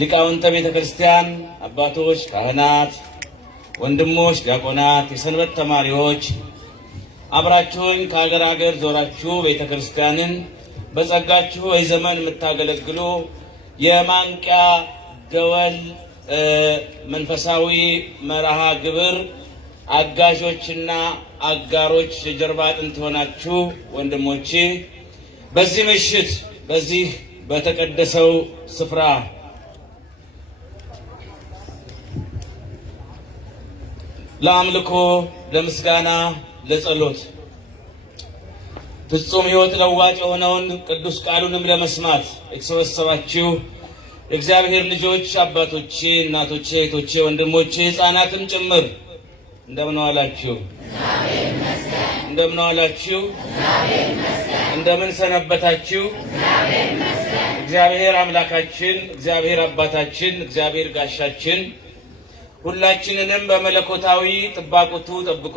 ሊቃውንተ ቤተ ክርስቲያን አባቶች፣ ካህናት፣ ወንድሞች፣ ዲያቆናት፣ የሰንበት ተማሪዎች አብራችሁኝ ከሀገር ሀገር ዞራችሁ ቤተ ክርስቲያንን በጸጋችሁ ዘመን የምታገለግሉ የማንቂያ ደወል መንፈሳዊ መርሃ ግብር አጋዦችና አጋሮች የጀርባ አጥንት ሆናችሁ ወንድሞቼ በዚህ ምሽት በዚህ በተቀደሰው ስፍራ ለአምልኮ፣ ለምስጋና፣ ለጸሎት ፍጹም ሕይወት ለዋጭ የሆነውን ቅዱስ ቃሉንም ለመስማት የተሰበሰባችሁ የእግዚአብሔር ልጆች አባቶቼ፣ እናቶቼ፣ እህቶቼ፣ ወንድሞቼ ሕፃናትም ጭምር እንደምን ዋላችሁ? እንደምን ዋላችሁ? እንደምን ሰነበታችሁ? እግዚአብሔር አምላካችን፣ እግዚአብሔር አባታችን፣ እግዚአብሔር ጋሻችን ሁላችንንም በመለኮታዊ ጥባቁቱ ጠብቆ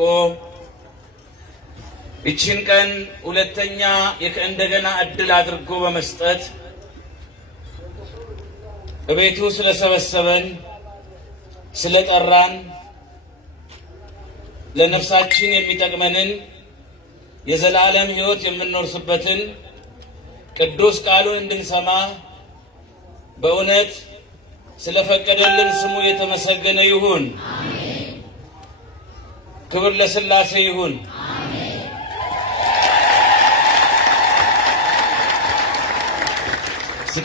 ይችን ቀን ሁለተኛ እንደገና እድል አድርጎ በመስጠት በቤቱ ስለሰበሰበን ስለጠራን ለነፍሳችን የሚጠቅመንን የዘላለም ሕይወት የምንኖርስበትን ቅዱስ ቃሉን እንድንሰማ በእውነት ስለፈቀደልን ስሙ የተመሰገነ ይሁን። አሜን። ክብር ለሥላሴ ይሁን። አሜን።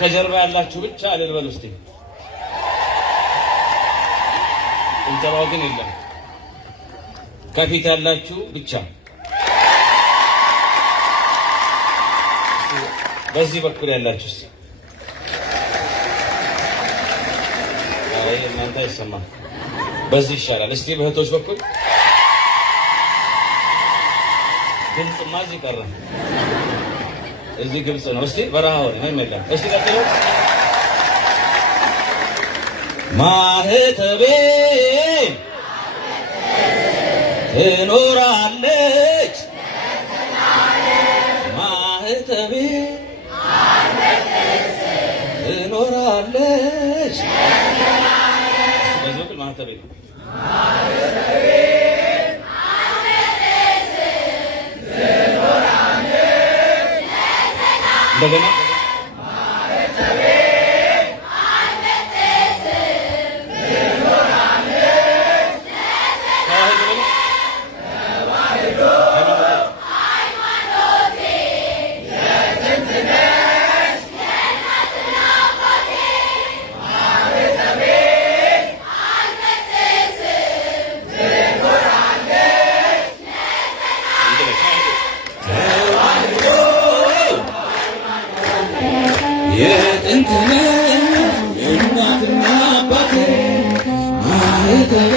ከጀርባ ያላችሁ ብቻ እልል በሉ እስቲ። እንተባው ግን የለም። ከፊት ያላችሁ ብቻ በዚህ በኩል ያላችሁ እስቲ እናንተ አይሰማም። በዚህ ይሻላል። እስቲ በእህቶች በኩል ድምፅማ እዚህ ቀረ። እዚህ ግልጽ ነው። እስቲ በረሃ ሆነ አይመላም። እስቲ ቀጥሎ ማህተቤ ትኖራለች ማህተቤ ትኖራለች ማህተቤ እንደገና የጥንትነ የእናትና አባቴ ማህተቤ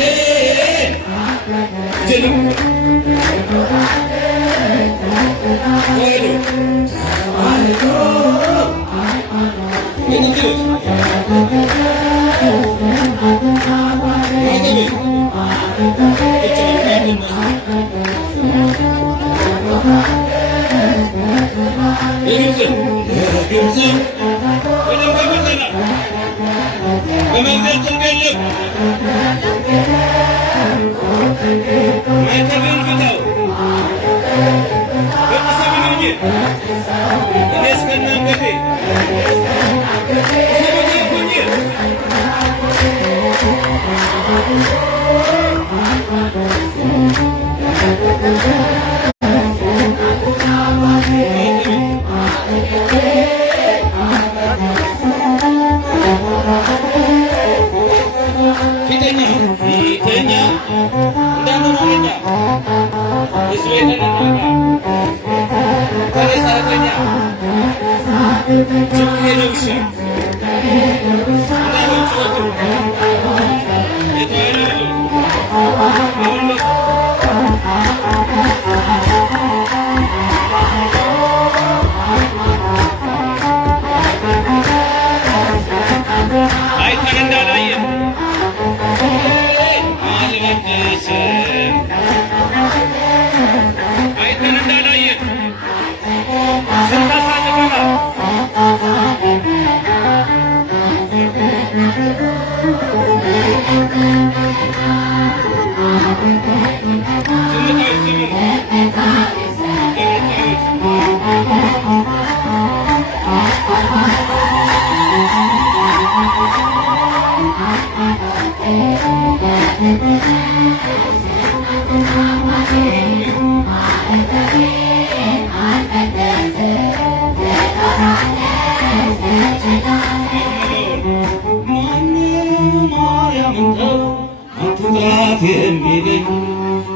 አትጥራት የሚለኝ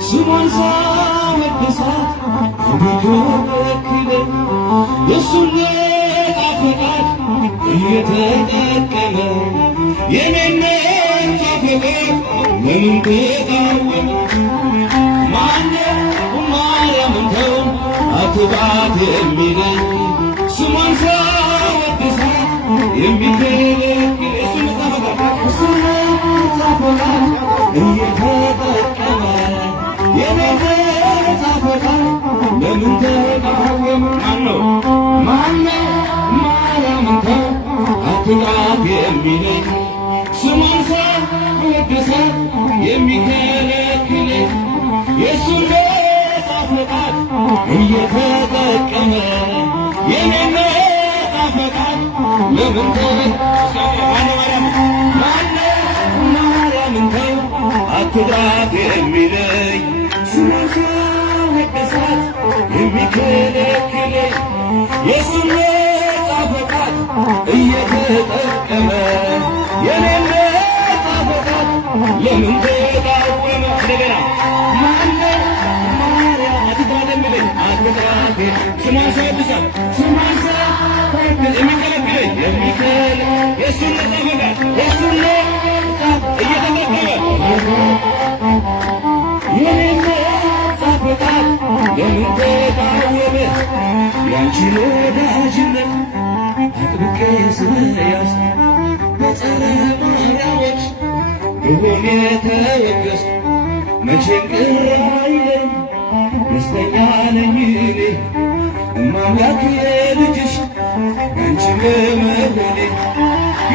ስሟን ሳወድሳት የሚከለክለኝ የእሱን ነፃ ፈቃድ እየተጠቀመ የኔን ነፃ ፈቃድ ለምን ተቃወመ? ማነው ማርያምን ተው አትጥራት የሚለኝ ስሟን ሳወድሳት የሚከለክለኝ እሱን ነፃ ፈቃድ እየተጠቀመ የኔን ነፃ ፈቃድ ለምን ተቃወመ? ማነው ማርያምን ተው አትጥራት የሚለኝ ስሟን ሳወድሳት የሚከለክለኝ የእሱን ነፃ ፈቃድ እየተጠቀመ የኔን ነፃ ፈቃድ ለምን ማርያምን ተው አትጥራት የሚለኝ ስሟን ሳወድሳት የሚከለክለኝ የእሱን ነፃ ፈቃድ እየተጠቀመ የኔን ነፃ ፈቃድ ለምን ተቃወመ? እንደገና ማነው ማርያም አትጥራት የሚለኝ አትጥራት ስሟን ሳወድሳት የሚከለክለኝ የእሱን ነፃ ፈቃድ የእሱን ነፃ እየተጠቀመ የኔን ነፃ ፈቃድ ለምን ተቃወመ? ያንቺን ወዳጅነት አጥብቄ ስለያዝኩ በጸረ ማርያሞች ብሆን የተወገዝኩ መቼም ቅር አይለኝ ደስተኛ ነኝ እኔ እማምላክ የልጅሽ ያንቺ በመሆኔ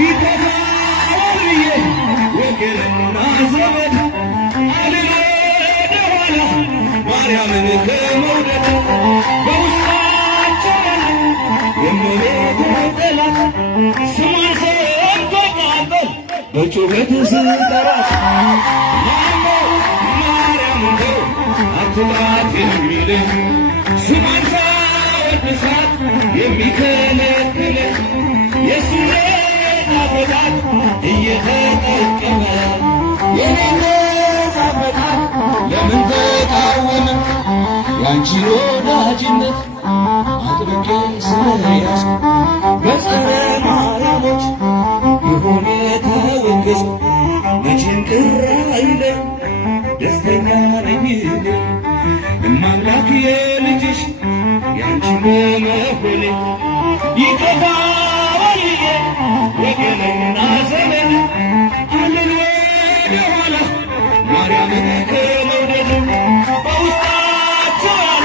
ይከፋል ብዬ ወገንና ዘመድ አልል ወደኋላ ማርያምን ከመውደድ በውስጣቸው የእመቤቴ ጠላት ስሟን ሰምቶ ቃጠል በጩኸት ስጠራት ማርያምን ተው አትጥራት የሚለኝ ስሟን ሳወድሳት የሚከለክለኝ የእሱን ነፃ ፈቃድ እየተጠቀመ የኔን ነፃ ፈቃድ ለምን ተቃወመ? ያንቺን ወዳጅነት አጥብቄ ስለያዝኩ በጸረ ማርያሞች ብሆን የተወገዝኩ መቼም ቅር አይለኝ ደስተኛ ነኝ እኔ እማምላክ የልጅሽ ያንቺ በመሆኔ ይከፋል ብዬ ወገንና ዘመድ አልል ወደኋላ ማርያምን ከመውደድ በውስጣቸው ያለ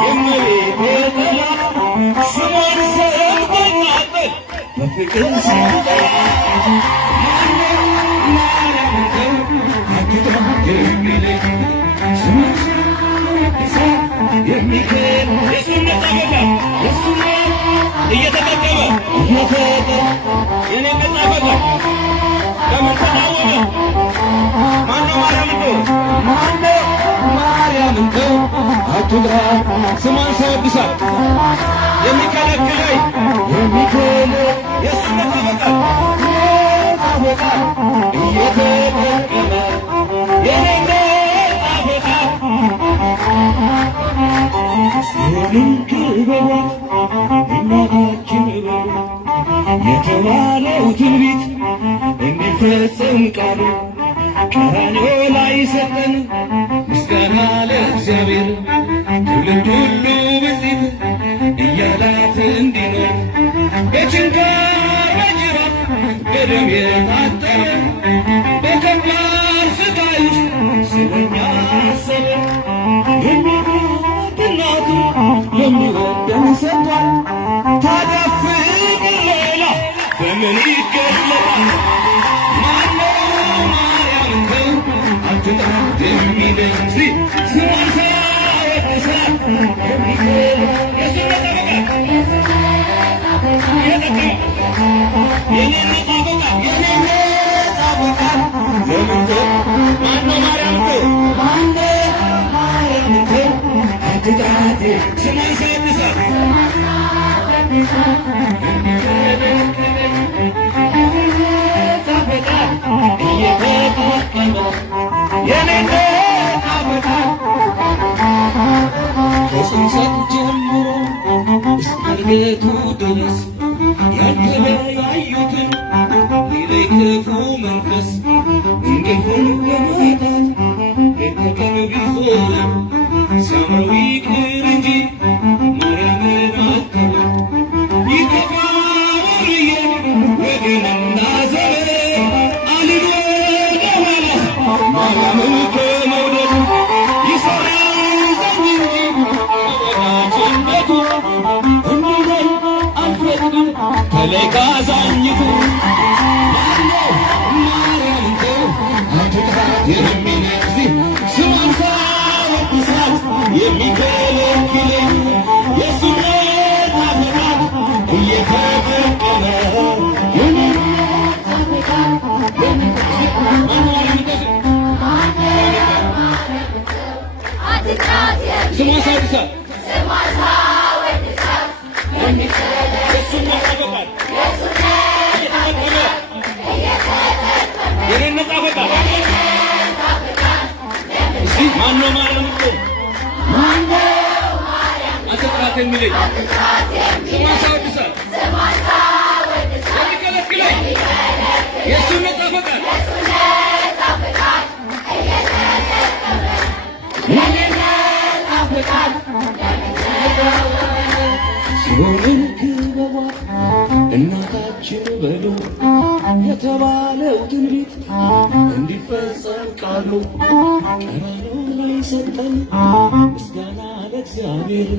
የእመቤቴ ጠላት ስሟን ሰምቶ ቃጠል በፍቅር ሲጠራት ማርያምን ተው አትጥራት የሚለኝ ስሟን ሳወድሳት የሚከለክለኝ የእሱን ነፃ ፈቃድ የእሱን እየተጠቀመ የኔን ነፃ ፈቃድ ለምን ተቃወመ? ማነው ማርያምን ተው አትጥራት ስሟን ሳወድሳት የሚከለክለኝ የእሱን ነፃ ፈቃድ እየተጠቀመ የኔን ነፃ ፈቃድ ጽዮንን ክበቧት እናታችን በሏት የተባለው ትንቢት እንዲፈጸም ቃሉ ቀራንዮ ላይ ሰጠን ምስጋና ለእግዚአብሔር ትውልድ ሁሉ በዚህ እያላት እንዲኖር በችንካር በጅራፍ በደም የታጠበ በከባድ ስቃይ ውስጥ ስለኛ አሰበ። የሚወድ እናቱ የሚወደን ሰጥቷል። ታዲያ ፍቅር ሌላ በምን ይገለጣል? ማነው ማርያምን ተው አትጥራት የሚለኝ ስሟን ሳወድሳት የሚከለክለኝ የእሱን ነፃ ፈቃድ የኔን ነፃ ፈቃድ ማነው ማርያም እኮ አትጥራት ስሟን ሳያድሳት ጣፈጣት እየተጠቀመ የኔነ ጣፈጣት ከጽንሰት ጀምሮ እስከ ቤቱ ድረስ ያልተለያዩትን ሊለይ ክፉ መንፈስ እንቅልፉን ለማጣት የተቀን ቢዞርም ሲያምረው ይቅር እንጂ ማርያምን አተው ይከፋውርዬ ወገንና ዘመን አልሎ ለኋላ ማርያምን ከመውደድ ይሰራ ዘንድ እንጂ ከወዳጅነቱ እንዲለይ አልፈቅድም ከላይ ካዛኝቱ ያለው ማርያምን ተው አትጥራት የሚነግስ ስሟን ሳያወድሳት የሚከለክለኝ የስሜት አፈታት እየተጠቀመ ስሟን ሳያወድሳት የኔነት አፈቃድ ማነው ማርያም እኮ አትጥራት የሚለኝ ስሟን ሳያወድሳት የሚከለክለኝ የእሱን ነጻ ፈቃድ ሲሆንን ክበቧት እናታችን በሉ የተባለው ትንቢት እንዲፈጸም ቃሉ ቀራንዮ ላይ ሰጠን ምስጋና ለእግዚአብሔር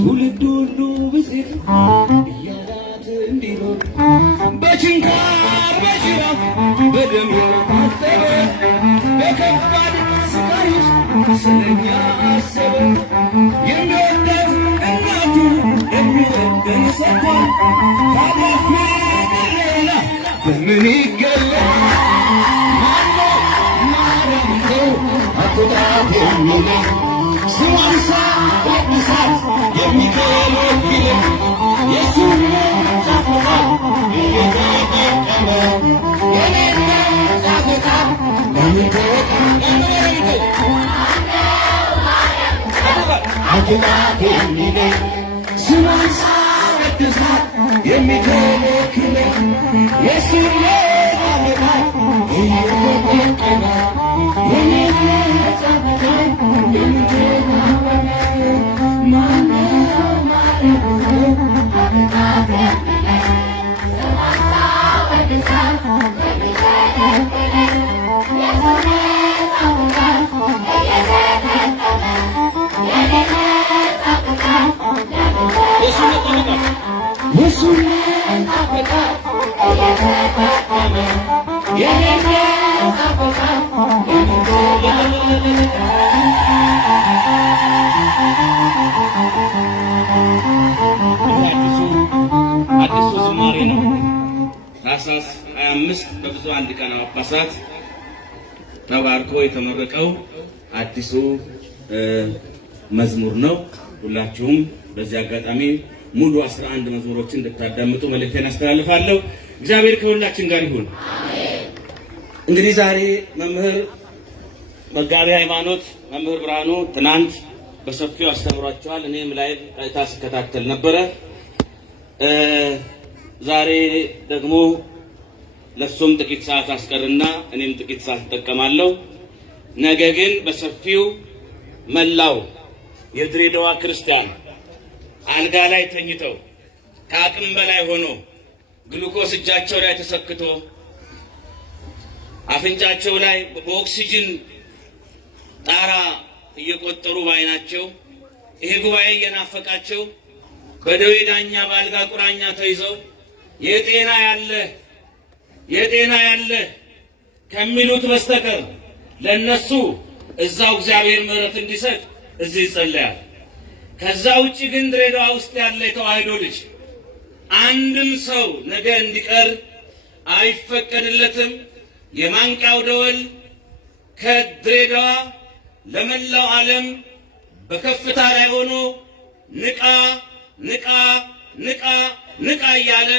ትውልድ ሁሉ ብፅዕት እያላት እንዲኖር በችንካር በጅራፍ በደም የታጠበ በከባድ ስቃይ ውስጥ ስለኛ አሰበ የሚወዳት እናቱ የሚወደን ሰጥቷል ታዲያ ፍቅር ሌላ በምን ይገለጥ ማነው ማርያምን ተው አትጥራት የሚለኝ ስሟን ሳያወድሳት የሚከለክለኝ የእሱን ነጻ ፈቃድ እየተጠቀመ የኔን ነጻ ፈቃድ ለምን ተጠቀመ አትጥራት የሚለኝ ስሟን ሳያወድሳት የሚከለክለኝ የእሱን ነጻ ፈቃድ እየተጠቀመ የኔን ነጻ ፈቃድ አዲሱ ዝማሬ ነው። ታኅሳስ 25 በብፁዓን ሊቃነ ጳጳሳት ተባርኮ የተመረቀው አዲሱ መዝሙር ነው። ሁላችሁም በዚህ አጋጣሚ ሙሉ 11 መዝሙሮችን እንድታዳምጡ መልእክቴን አስተላልፋለሁ። እግዚአብሔር ከሁላችን ጋር ይሁን። እንግዲህ ዛሬ መምህር መጋቢ ሃይማኖት መምህር ብርሃኑ ትናንት በሰፊው አስተምሯቸዋል። እኔም ላይ ቀጥታ ስከታተል ነበረ። ዛሬ ደግሞ ለሱም ጥቂት ሰዓት አስቀርና እኔም ጥቂት ሰዓት እጠቀማለሁ። ነገ ግን በሰፊው መላው የድሬዳዋ ክርስቲያን አልጋ ላይ ተኝተው ከአቅም በላይ ሆኖ ግሉኮስ እጃቸው ላይ ተሰክቶ አፍንጫቸው ላይ በኦክሲጅን ጣራ እየቆጠሩ ባይናቸው ይሄ ጉባኤ እየናፈቃቸው በደዌ ዳኛ በአልጋ ቁራኛ ተይዘው የጤና ያለ ከሚሉት በስተቀር ለነሱ እዛው እግዚአብሔር ምሕረት እንዲሰጥ እዚህ ይጸለያል። ከዛ ውጪ ግን ድሬዳዋ ውስጥ ያለ የተዋህዶ ልጅ አንድም ሰው ነገ እንዲቀር አይፈቀድለትም። የማንቂያው ደወል ከድሬዳዋ ለመላው ዓለም በከፍታ ላይ ሆኖ ንቃ ንቃ ንቃ ንቃ እያለ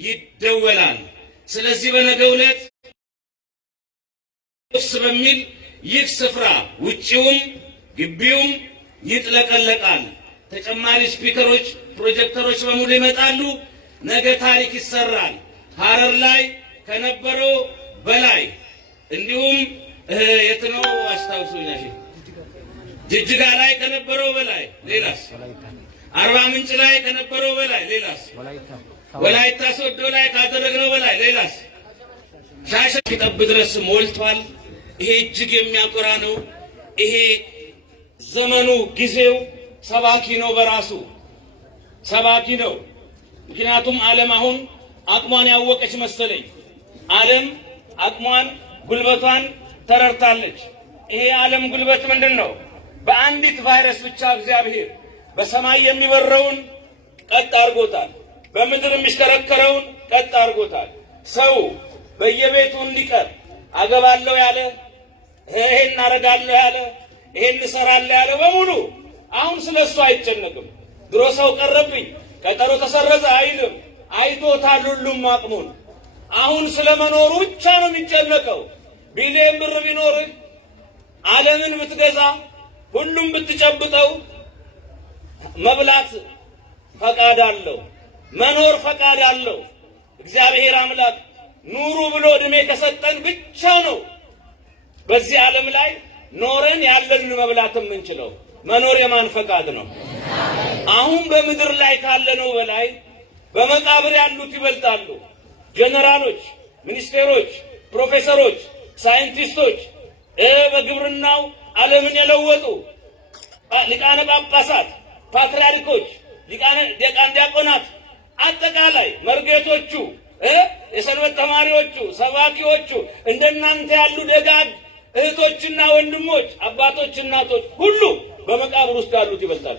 ይደወላል። ስለዚህ በነገው ዕለት በሚል ይህ ስፍራ ውጪውም ግቢውም ይጥለቀለቃል። ተጨማሪ ስፒከሮች፣ ፕሮጀክተሮች በሙሉ ይመጣሉ። ነገ ታሪክ ይሰራል። ሐረር ላይ ከነበረው በላይ እንዲሁም የት ነው አስታውሱኛሽ? ጅጅጋ ላይ ከነበረው በላይ ሌላስ? አርባ ምንጭ ላይ ከነበረው በላይ ሌላስ? ወላይታ ሶዶ ላይ ካደረግነው በላይ ሌላስ? ሻሸ ሲጠብ ድረስ ሞልቷል። ይሄ እጅግ የሚያኮራ ነው። ይሄ ዘመኑ ጊዜው ሰባኪ ነው፣ በራሱ ሰባኪ ነው። ምክንያቱም ዓለም አሁን አቅሟን ያወቀች መሰለኝ። ዓለም አቅሟን ጉልበቷን ተረድታለች። ይሄ ዓለም ጉልበት ምንድን ነው? በአንዲት ቫይረስ ብቻ እግዚአብሔር በሰማይ የሚበረውን ቀጥ አድርጎታል። በምድር የሚሽከረከረውን ቀጥ አድርጎታል። ሰው በየቤቱ እንዲቀር አገባለሁ ያለ፣ ይሄን አረጋለሁ ያለ፣ ይሄን እሰራለሁ ያለ በሙሉ አሁን ስለሱ አይጨነቅም። ድሮ ሰው ቀረብኝ ቀጠሮ ተሰረዘ አይልም። አይቶታል ሁሉም አቅሙን። አሁን ስለመኖሩ ብቻ ነው የሚጨነቀው። ቢሊየን ብር ቢኖርህ ዓለምን ብትገዛ ሁሉም ብትጨብጠው መብላት ፈቃድ አለው፣ መኖር ፈቃድ አለው። እግዚአብሔር አምላክ ኑሩ ብሎ እድሜ ከሰጠን ብቻ ነው በዚህ ዓለም ላይ ኖረን ያለንን መብላት የምንችለው። መኖር የማን ፈቃድ ነው? አሁን በምድር ላይ ካለነው በላይ በመቃብር ያሉት ይበልጣሉ። ጀነራሎች፣ ሚኒስቴሮች፣ ፕሮፌሰሮች፣ ሳይንቲስቶች፣ በግብርናው ዓለምን የለወጡ ሊቃነ ጳጳሳት፣ ፓትርያርኮች፣ ሊቃነ ዲያቆናት፣ አጠቃላይ መርጌቶቹ፣ የሰንበት ተማሪዎቹ፣ ሰባኪዎቹ እንደናንተ ያሉ ደጋግ እህቶችና ወንድሞች፣ አባቶች፣ እናቶች ሁሉ በመቃብር ውስጥ ያሉት ይበልጣሉ።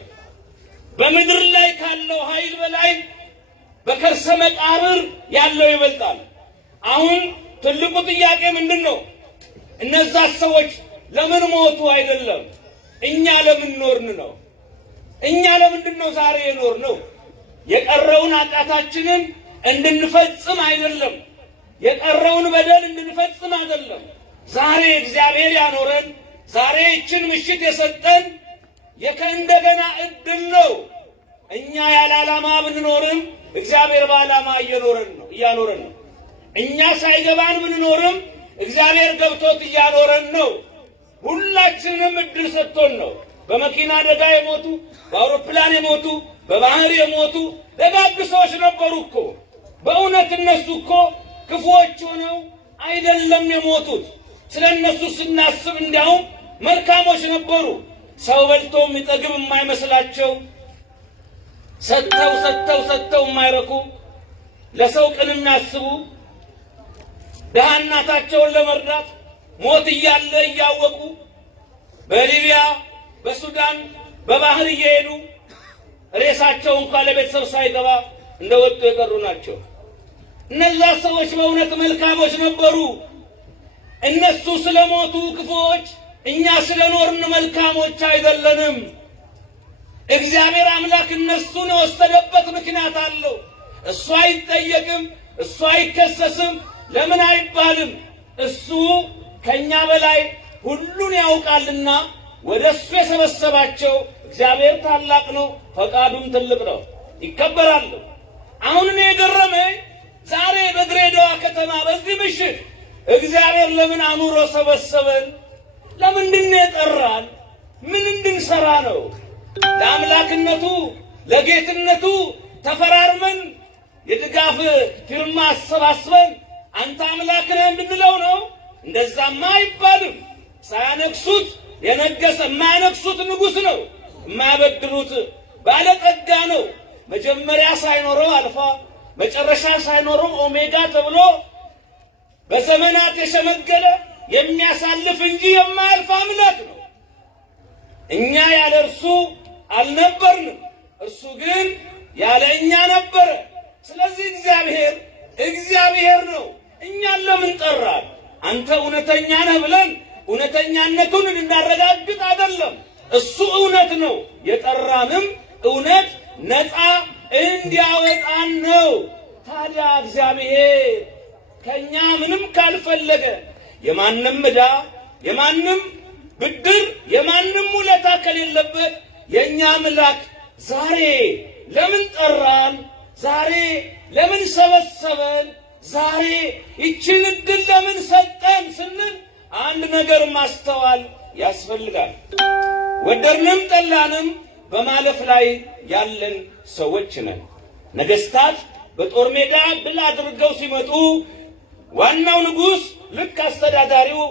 በምድር ላይ ካለው ኃይል በላይ በከርሰ መቃብር ያለው ይበልጣል። አሁን ትልቁ ጥያቄ ምንድን ነው? እነዛ ሰዎች ለምን ሞቱ አይደለም፣ እኛ ለምን ኖርን ነው። እኛ ለምንድን ነው ዛሬ የኖር ነው? የቀረውን ኃጢአታችንን እንድንፈጽም አይደለም፣ የቀረውን በደል እንድንፈጽም አይደለም። ዛሬ እግዚአብሔር ያኖረን፣ ዛሬ ይችን ምሽት የሰጠን ከእንደገና እድል ነው። እኛ ያለ ዓላማ ብንኖርም እግዚአብሔር በዓላማ እያኖረን ነው። እኛ ሳይገባን ብንኖርም እግዚአብሔር ገብቶት እያኖረን ነው። ሁላችንም እድል ሰጥቶን ነው። በመኪና አደጋ የሞቱ፣ በአውሮፕላን የሞቱ፣ በባህር የሞቱ ደጋግ ሰዎች ነበሩ እኮ። በእውነት እነሱ እኮ ክፉዎች ሆነው አይደለም የሞቱት። ስለ እነሱ ስናስብ እንዲያውም መልካሞች ነበሩ። ሰው በልቶ የሚጠግብ የማይመስላቸው፣ ሰጥተው የማይረኩ፣ ለሰው ቅን የሚያስቡ፣ ድሃ እናታቸውን ለመርዳት ሞት እያለ እያወቁ በሊቢያ በሱዳን በባህር እየሄዱ ሬሳቸው እንኳን ለቤተሰብ ሳይገባ እንደወጡ የቀሩ ናቸው። እነዛ ሰዎች በእውነት መልካሞች ነበሩ። እነሱ ስለሞቱ ክፉዎች፣ እኛ ስለኖርን መልካሞች አይደለንም። እግዚአብሔር አምላክ እነሱን የወሰደበት ምክንያት አለው። እሱ አይጠየቅም፣ እሱ አይከሰስም። ለምን አይባልም? እሱ ከኛ በላይ ሁሉን ያውቃልና ወደ እሱ የሰበሰባቸው እግዚአብሔር ታላቅ ነው፣ ፈቃዱም ትልቅ ነው፣ ይከበራሉ። አሁን እኔ የገረመኝ ዛሬ በድሬዳዋ ከተማ በዚህ ምሽት እግዚአብሔር ለምን አኑሮ ሰበሰበን? ለምንድን ነው የጠራን? ምን እንድንሰራ ነው? ለአምላክነቱ ለጌትነቱ ተፈራርመን የድጋፍ ፊርማ አሰባስበን አንተ አምላክ ነህ እንድንለው ነው? እንደዛማ አይባልም። ሳያነግሱት የነገሰ የማያነግሱት ንጉሥ ነው፣ የማያበድሩት ባለጠጋ ነው። መጀመሪያ ሳይኖረው አልፋ መጨረሻ ሳይኖረው ኦሜጋ ተብሎ በዘመናት የሸመገለ የሚያሳልፍ እንጂ የማያልፍ አምላክ ነው። እኛ ያለ እርሱ አልነበርንም፣ እርሱ ግን ያለ እኛ ነበረ። ስለዚህ እግዚአብሔር ነው። እኛን ለምን ጠራን? አንተ እውነተኛ ነህ ብለን እውነተኛነቱን እንድናረጋግጥ አይደለም። እሱ እውነት ነው። የጠራንም እውነት ነፃ እንዲያወጣን ነው። ታዲያ እግዚአብሔር ከኛ ምንም ካልፈለገ የማንም ዕዳ የማንም ብድር የማንም ውለታ ከሌለበት የኛ አምላክ ዛሬ ለምን ጠራን? ዛሬ ለምን ሰበሰበን? ዛሬ ይችን ዕድል ለምን ሰጠን ስንል አንድ ነገር ማስተዋል ያስፈልጋል። ወደድንም ጠላንም በማለፍ ላይ ያለን ሰዎች ነን። ነገስታት በጦር ሜዳ ድል አድርገው ሲመጡ ዋናው ንጉስ ልክ አስተዳዳሪው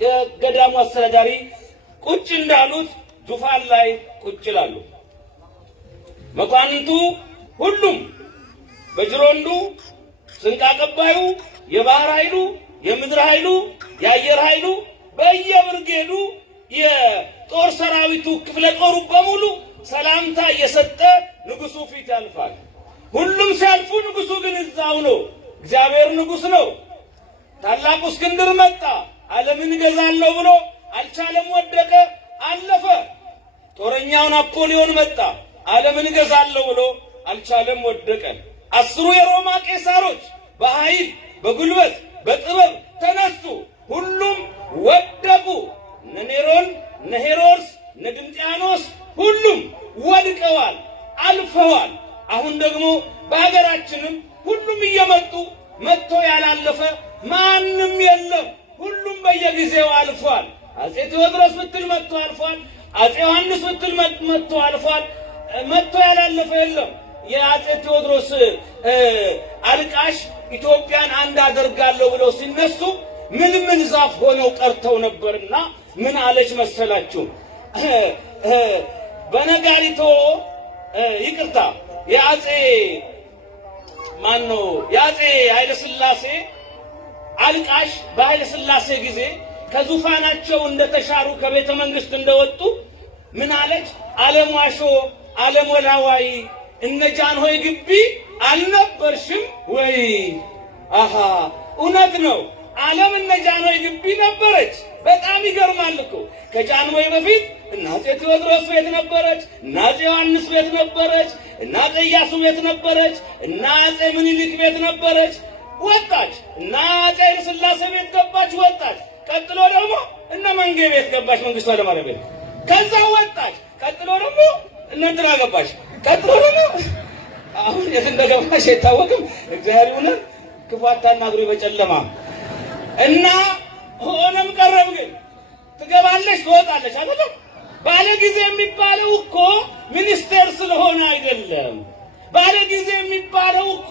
የገዳሙ አስተዳዳሪ ቁጭ እንዳሉት ዙፋን ላይ ቁጭ ይላሉ። መኳንንቱ ሁሉም በጅሮንዱ ስንቅ አቀባዩ፣ የባህር ኃይሉ፣ የምድር ኃይሉ፣ የአየር ኃይሉ በየብርጌዱ የጦር ሰራዊቱ ክፍለ ጦሩ በሙሉ ሰላምታ እየሰጠ ንጉሱ ፊት ያልፋል። ሁሉም ሲያልፉ ንጉሱ ግን እዛው ነው። እግዚአብሔር ንጉስ ነው። ታላቁ እስክንድር መጣ። ዓለምን እገዛለሁ ብሎ አልቻለም፣ ወደቀ፣ አለፈ። ጦረኛው ናፖሊዮን መጣ። ዓለምን እገዛለሁ ብሎ አልቻለም፣ ወደቀ። 10 የሮማ ቄሳሮች በኃይል በጉልበት በጥበብ ተነሱ። ሁሉም ወደቁ። እነ ኔሮን፣ እነ ሄሮድስ፣ እነ ድንጥያኖስ ሁሉም ወድቀዋል፣ አልፈዋል። አሁን ደግሞ በሀገራችንም ሁሉም እየመጡ መጥቶ ያላለፈ ማንም የለም። ሁሉም በየጊዜው አልፏል። አጼ ቴዎድሮስ ብትል መጥቶ አልፏል። አጼ ዮሐንስ ብትል መጥቶ አልፏል። መጥቶ ያላለፈ የለም። የአጼ ቴዎድሮስ አልቃሽ ኢትዮጵያን አንድ አደርጋለሁ ብለው ሲነሱ ምን ዛፍ ሆነው ቀርተው ነበርና ምን አለች መሰላችሁ? በነጋሪቶ ይቅርታ የአጼ ኃይለ ሥላሴ አልቃሽ በኃይለ ሥላሴ ጊዜ ከዙፋናቸው እንደተሻሩ ከቤተ መንግስት እንደወጡ ምን አለች? ዓለም ዋሾ ዓለም ወላዋይ እነ ጃንሆይ ግቢ አልነበርሽም ወይ? አሃ እውነት ነው። ዓለም እነ ጃንሆይ ግቢ ነበረች። በጣም ይገርማል እኮ ከጃንሆይ በፊት እነ አጼ ቴዎድሮስ ቤት ነበረች፣ እነ አጼ ዮሐንስ ቤት ነበረች፣ እነ አጼ ኢያሱ ቤት ነበረች፣ እነ አጼ ምኒልክ ቤት ነበረች፣ ወጣች። እነ አጼ ኃይለ ሥላሴ ቤት ገባች፣ ወጣች። ቀጥሎ ደግሞ እነ መንጌ ቤት ገባች፣ መንግስቱ ኃይለማርያም ቤት። ከዛ ወጣች። ቀጥሎ ደግሞ እነ እንትና ገባች። ቀጥሎ ደግሞ አሁን የት እንደገባች አይታወቅም። እግዚአብሔር ይሁን። ክፉ አታናግሩ በጨለማ እና ሆነም ቀረም ግን ትገባለች ትወጣለች አይደለም። ባለ ጊዜ የሚባለው እኮ ሚኒስቴር ስለሆነ አይደለም። ባለ ጊዜ የሚባለው እኮ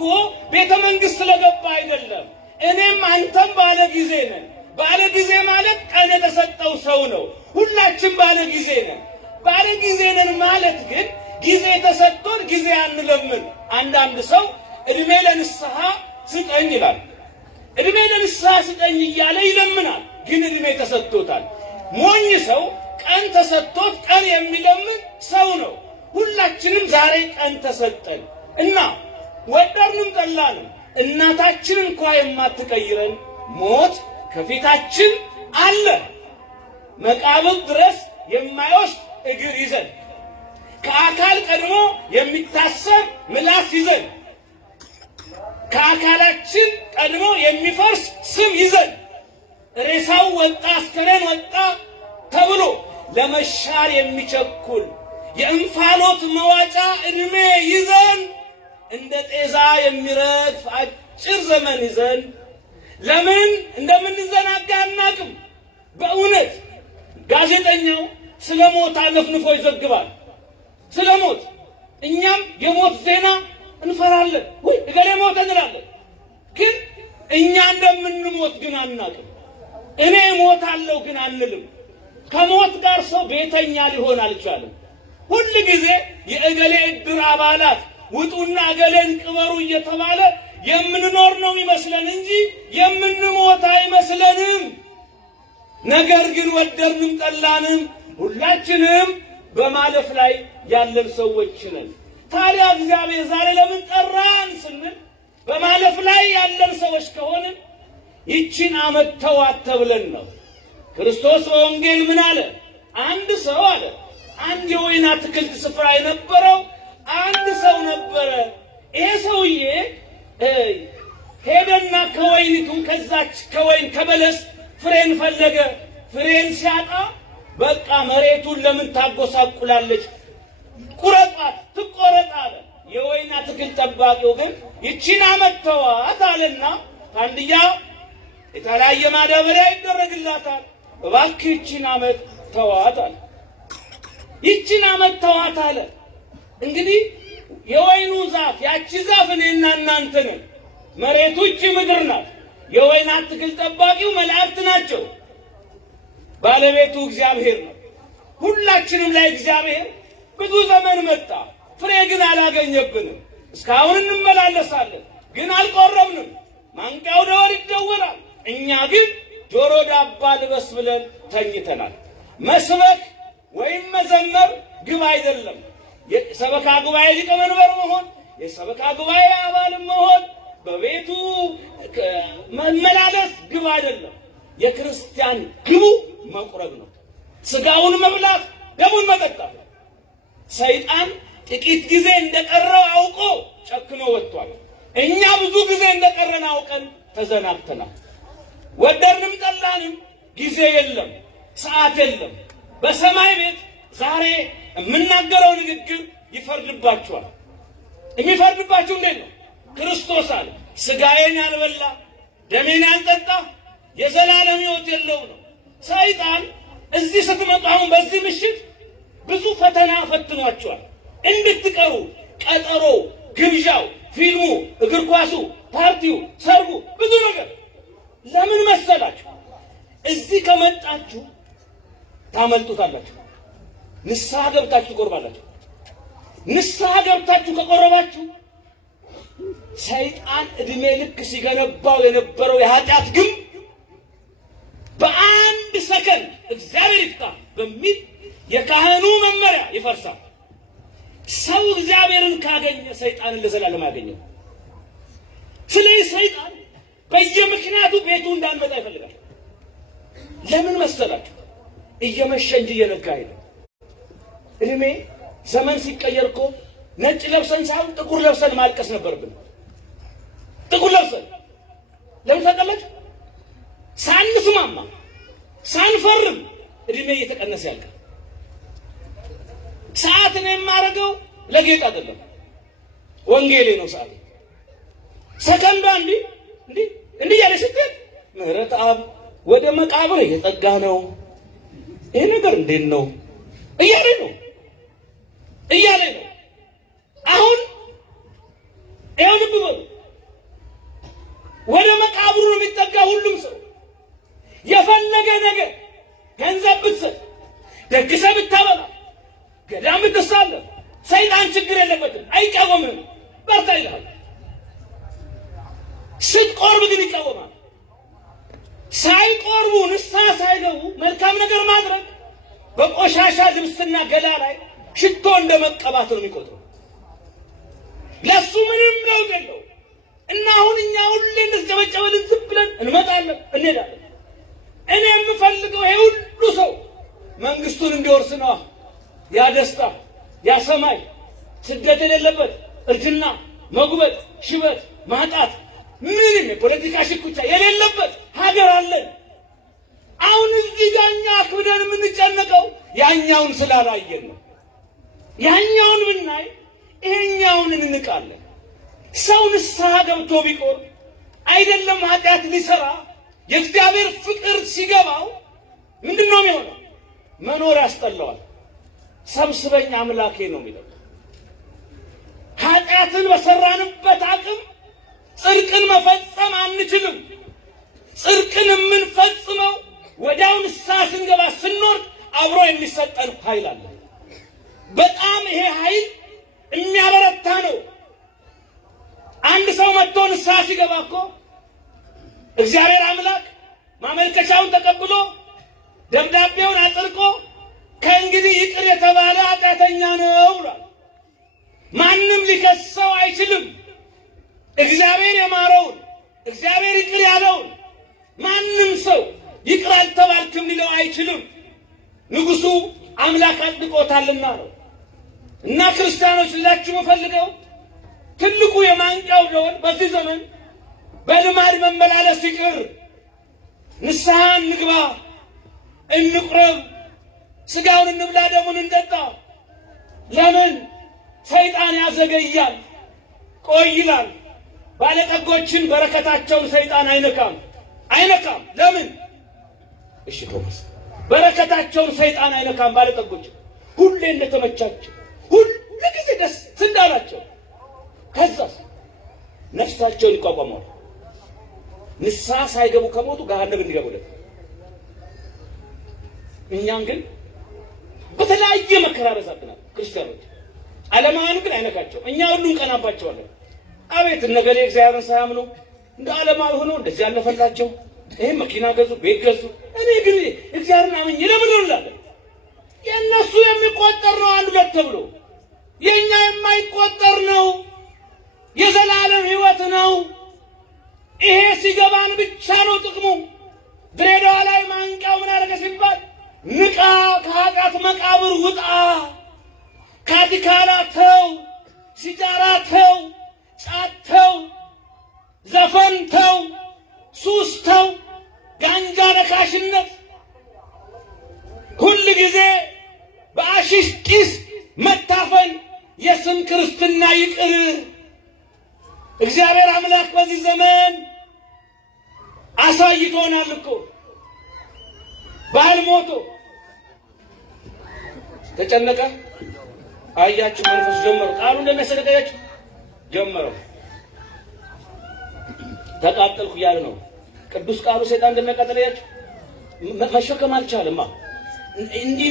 ቤተ መንግስት ስለገባ አይደለም። እኔም አንተም ባለ ጊዜ ነን። ባለ ጊዜ ማለት ቀን የተሰጠው ሰው ነው። ሁላችን ባለ ጊዜ ነን። ባለ ጊዜ ነን ማለት ግን ጊዜ ተሰጥቶን ጊዜ አንለምን። አንዳንድ ሰው እድሜ ለንስሐ ስጠኝ ይላል። እድሜ ለንስሐ ስጠኝ እያለ ይለምናል፣ ግን እድሜ ተሰጥቶታል። ሞኝ ሰው ቀን ተሰጥቶት ቀን የሚለምን ሰው ነው። ሁላችንም ዛሬ ቀን ተሰጠን እና ወደድንም ጠላንም እናታችን እንኳ የማትቀይረን ሞት ከፊታችን አለ። መቃብር ድረስ የማይወስድ እግር ይዘን፣ ከአካል ቀድሞ የሚታሰር ምላስ ይዘን፣ ከአካላችን ቀድሞ የሚፈርስ ስም ይዘን፣ ሬሳው ወጣ አስከሬን ወጣ ተብሎ ለመሻር የሚቸኩል የእንፋሎት መዋጫ እድሜ ይዘን፣ እንደ ጤዛ የሚረግፍ አጭር ዘመን ይዘን ለምን እንደምንዘናጋ አናቅም። በእውነት ጋዜጠኛው ስለ ሞት አነፍንፎ ይዘግባል። ስለ ሞት እኛም የሞት ዜና እንፈራለን። ወይ እገሌ ሞተ እንላለን። ግን እኛ እንደምንሞት ግን አናቅም። እኔ እሞታለሁ ግን አንልም። ከሞት ጋር ሰው ቤተኛ ሊሆን አልቻለም። ሁል ጊዜ የእገሌ ዕድር አባላት ውጡና እገሌን ቅበሩ እየተባለ የምንኖር ነው ይመስለን እንጂ የምንሞት አይመስለንም። ነገር ግን ወደድንም ጠላንም ሁላችንም በማለፍ ላይ ያለን ሰዎች ነን። ታዲያ እግዚአብሔር ዛሬ ለምን ጠራን ስንል በማለፍ ላይ ያለን ሰዎች ከሆንን ይችን ዓመት ተዋት ተብለን ነው። ክርስቶስ በወንጌል ምን አለ? አንድ ሰው አለ አንድ የወይን አትክልት ስፍራ የነበረው አንድ ሰው ነበረ። ይሄ ሰውዬ ሄደና ከወይኒቱ ከዛች ከወይን ከበለስ ፍሬን ፈለገ። ፍሬን ሲያጣ በቃ መሬቱን ለምን ታጎሳቁላለች? ቁረጣት፣ ትቆረጥ አለ። የወይን አትክልት ጠባቂው ግን ይቺን ዓመት ተዋት አለና አንድያ የተለያየ ማዳበሪያ ይደረግላታል። እባክህ ይቺን ዓመት ተዋት አለ። ይቺን ዓመት ተዋት አለ። እንግዲህ የወይኑ ዛፍ ያቺ ዛፍ እኔና እናንተ ነን። መሬቱ ይቺ ምድር ናት። የወይን አትክልት ጠባቂው መላእክት ናቸው። ባለቤቱ እግዚአብሔር ነው። ሁላችንም ላይ እግዚአብሔር ብዙ ዘመን መጣ፣ ፍሬ ግን አላገኘብንም። እስካሁን እንመላለሳለን፣ ግን አልቆረብንም። ማንቂያው ደወል ይደወላል። እኛ ግን ጆሮ ዳባ ልበስ ብለን ተኝተናል። መስበክ ወይም መዘመር ግብ አይደለም። የሰበካ ጉባኤ ሊቀመንበር መሆን፣ የሰበካ ጉባኤ አባል መሆን፣ በቤቱ መመላለስ ግብ አይደለም። የክርስቲያን ግቡ መቁረብ ነው። ስጋውን መብላት፣ ደሙን መጠጣት። ሰይጣን ጥቂት ጊዜ እንደቀረው አውቆ ጨክኖ ወጥቷል። እኛ ብዙ ጊዜ እንደቀረን አውቀን ተዘናግተናል። ወደድንም ጠላንም ጊዜ የለም፣ ሰዓት የለም። በሰማይ ቤት ዛሬ የምናገረው ንግግር ይፈርድባችኋል። የሚፈርድባችሁ እንዴት ነው? ክርስቶስ አለ ስጋዬን ያልበላ ደሜን ያልጠጣ የዘላለም ሕይወት የለውም ነው። ሰይጣን እዚህ ስትመጡ አሁን በዚህ ምሽት ብዙ ፈተና ፈትኗቸዋል እንድትቀሩ። ቀጠሮ፣ ግብዣው፣ ፊልሙ፣ እግር ኳሱ፣ ፓርቲው፣ ሰርጉ፣ ብዙ ነገር። ለምን መሰላችሁ? እዚህ ከመጣችሁ ታመልጡታላችሁ። ንስሐ ገብታችሁ ትቆርባላችሁ። ንስሐ ገብታችሁ ከቆረባችሁ ሰይጣን እድሜ ልክ ሲገነባው የነበረው የኃጢአት ግንብ በአንድ ሰከንድ እግዚአብሔር ይፍታ በሚል የካህኑ መመሪያ ይፈርሳል። ሰው እግዚአብሔርን ካገኘ ሰይጣንን ለዘላለም ያገኘው። ስለዚህ ሰይጣን በየምክንያቱ ቤቱ እንዳንመጣ ይፈልጋል። ለምን መሰላችሁ? እየመሸ እንጂ እየነጋ አይደለም። እድሜ ዘመን ሲቀየር እኮ ነጭ ለብሰን ሳይሆን ጥቁር ለብሰን ማልቀስ ነበርብን። ጥቁር ለብሰን ለምን ታውቃላችሁ? ሳንስማማ ሳንፈርም እድሜ እየተቀነሰ ያልቃል። ሰዓትን የማደርገው ለጌጥ አይደለም፣ ወንጌሌ ነው። ሰዓት ሰከንዷ እንዲህ ያለ ስትል ምህረት አብ ወደ መቃብር እየጠጋ ነው። ይሄ ነገር እንዴት ነው እያለ ነው። አሁን ይኸው ልብ በሉ፣ ወደ መቃብሩ ነው የሚጠጋ ሁሉም ሰው። የፈለገ ነገር ገንዘብ ብትሰጥ፣ ደግሰህ ብታበላ፣ ገዳም ብትሳለፍ፣ ሰይጣን ችግር የለበትም፣ አይቃወምም። በርታ ይልሃል። ስትቆርብ ግን ይቃወማል። ሳይቆርቡ ንስሐ ሳይገቡ መልካም ነገር ማድረግ በቆሻሻ ልብስና ገላ ላይ ሽቶ እንደመቀባት ነው የሚቆጥረው። ለሱ ምንም ለውጥ የለው እና አሁን እኛ ሁሌ እንደጨበጨበልን ዝም ብለን እንመጣለን እንሄዳለን። እኔ የምፈልገው ይሄ ሁሉ ሰው መንግስቱን እንዲወርስ ነው። ያ ደስታ፣ ያ ሰማይ፣ ስደት የሌለበት፣ እርጅና፣ መጉበጥ፣ ሽበት፣ ማጣት፣ ምንም የፖለቲካ ሽኩቻ የሌለበት ሀገር አለን። አሁን እዚህ ጋር እኛ አክብደን የምንጨነቀው ያኛውን ስላላየን ነው። ያኛውን ብናይ ይሄኛውን እንንቃለን። ሰው ንስሐ ገብቶ ቢቆር አይደለም ኃጢአት ሊሰራ የእግዚአብሔር ፍቅር ሲገባው ምንድን ነው የሚሆነው? መኖር ያስጠላዋል። ሰብስበኝ አምላኬ ነው የሚለው። ኃጢአትን በሰራንበት አቅም ጽድቅን መፈጸም አንችልም። ጽድቅን የምንፈጽመው ወዲያው ንስሐ ስንገባ ስንወርድ አብሮ የሚሰጠን ኃይል አለ። በጣም ይሄ ኃይል የሚያበረታ ነው። አንድ ሰው መጥቶ ንስሐ ሲገባ እኮ እግዚአብሔር አምላክ ማመልከቻውን ተቀብሎ ደብዳቤውን አጽድቆ ከእንግዲህ ይቅር የተባለ ኃጢአተኛ ነው ብሏል። ማንም ሊከሰው አይችልም። እግዚአብሔር የማረውን እግዚአብሔር ይቅር ያለውን ሊለው አይችልም። ንጉሱ አምላክ አጥብቆታልና ነው። እና ክርስቲያኖች ሁላችሁ ፈልገው ትልቁ የማንቂያው ደወል በዚህ ዘመን በልማድ መመላለስ ይቅር፣ ንስሐ እንግባ፣ እንቁረብ፣ ስጋውን እንብላ፣ ደሙን እንጠጣ። ለምን ሰይጣን ያዘገያል፣ ቆይ ይላል። ባለጠጎችን በረከታቸውን ሰይጣን አይነካም። ለምን? እሺ ቶማስ፣ በረከታቸውን ሰይጣን አይነካም። ባለጠጎች ሁሌ እንደተመቻቸው፣ ሁሉ ጊዜ ደስ እንዳላቸው፣ ከዛስ ነፍሳቸውን ይቋቋማሉ። ንስሐ ሳይገቡ ከሞቱ ገሃነም እንዲገቡለት። እኛን ግን በተለያየ መከራ በዛብናል። ክርስቲያኖች ዓለማውያን ግን አይነካቸው። እኛ ሁሉ እንቀናባቸዋለን። አቤት እነገሌ እግዚአብሔርን ሳያምኑ እንደ ዓለማዊ ሆኖ እንደዚህ ያለፈላቸው፣ ይሄ መኪና ገዙ፣ ቤት ገዙ። እኔ ግን እግዚአብሔርን አምኜ ለምን እንላለን? የእነሱ የሚቆጠር ነው አንድ ሁለት ተብሎ፣ የእኛ የማይቆጠር ነው። የዘላለም ሕይወት ነው። ይሄ ሲገባን ብቻ ነው ጥቅሙ። ድሬዳዋ ላይ ማንቂያው ምን አደረገ ሲባል ንቃ፣ ከኃጢአት መቃብር ውጣ፣ ካቲካላ ተው፣ ሲጋራ ተው፣ ጫት ተው፣ ዘፈን ተው፣ ሱስ ተው፣ ጋንጃ ነካሽነት፣ ሁል ጊዜ በአሺሽ ጢስ መታፈን፣ የስም ክርስትና ይቅር። እግዚአብሔር አምላክ በዚህ ዘመን አሳይቶናል እኮ። ባህል ሞቶ ተጨነቀ። አያችሁ መንፈስ ጀመሩ። ቃሉ እንደሚያሰደቀያችሁ ጀመረው። ተቃጠልኩ እያለ ነው ቅዱስ ቃሉ። ሰይጣን እንደሚያቃጥለያችሁ መሸከም አልቻለማ። እንዲህ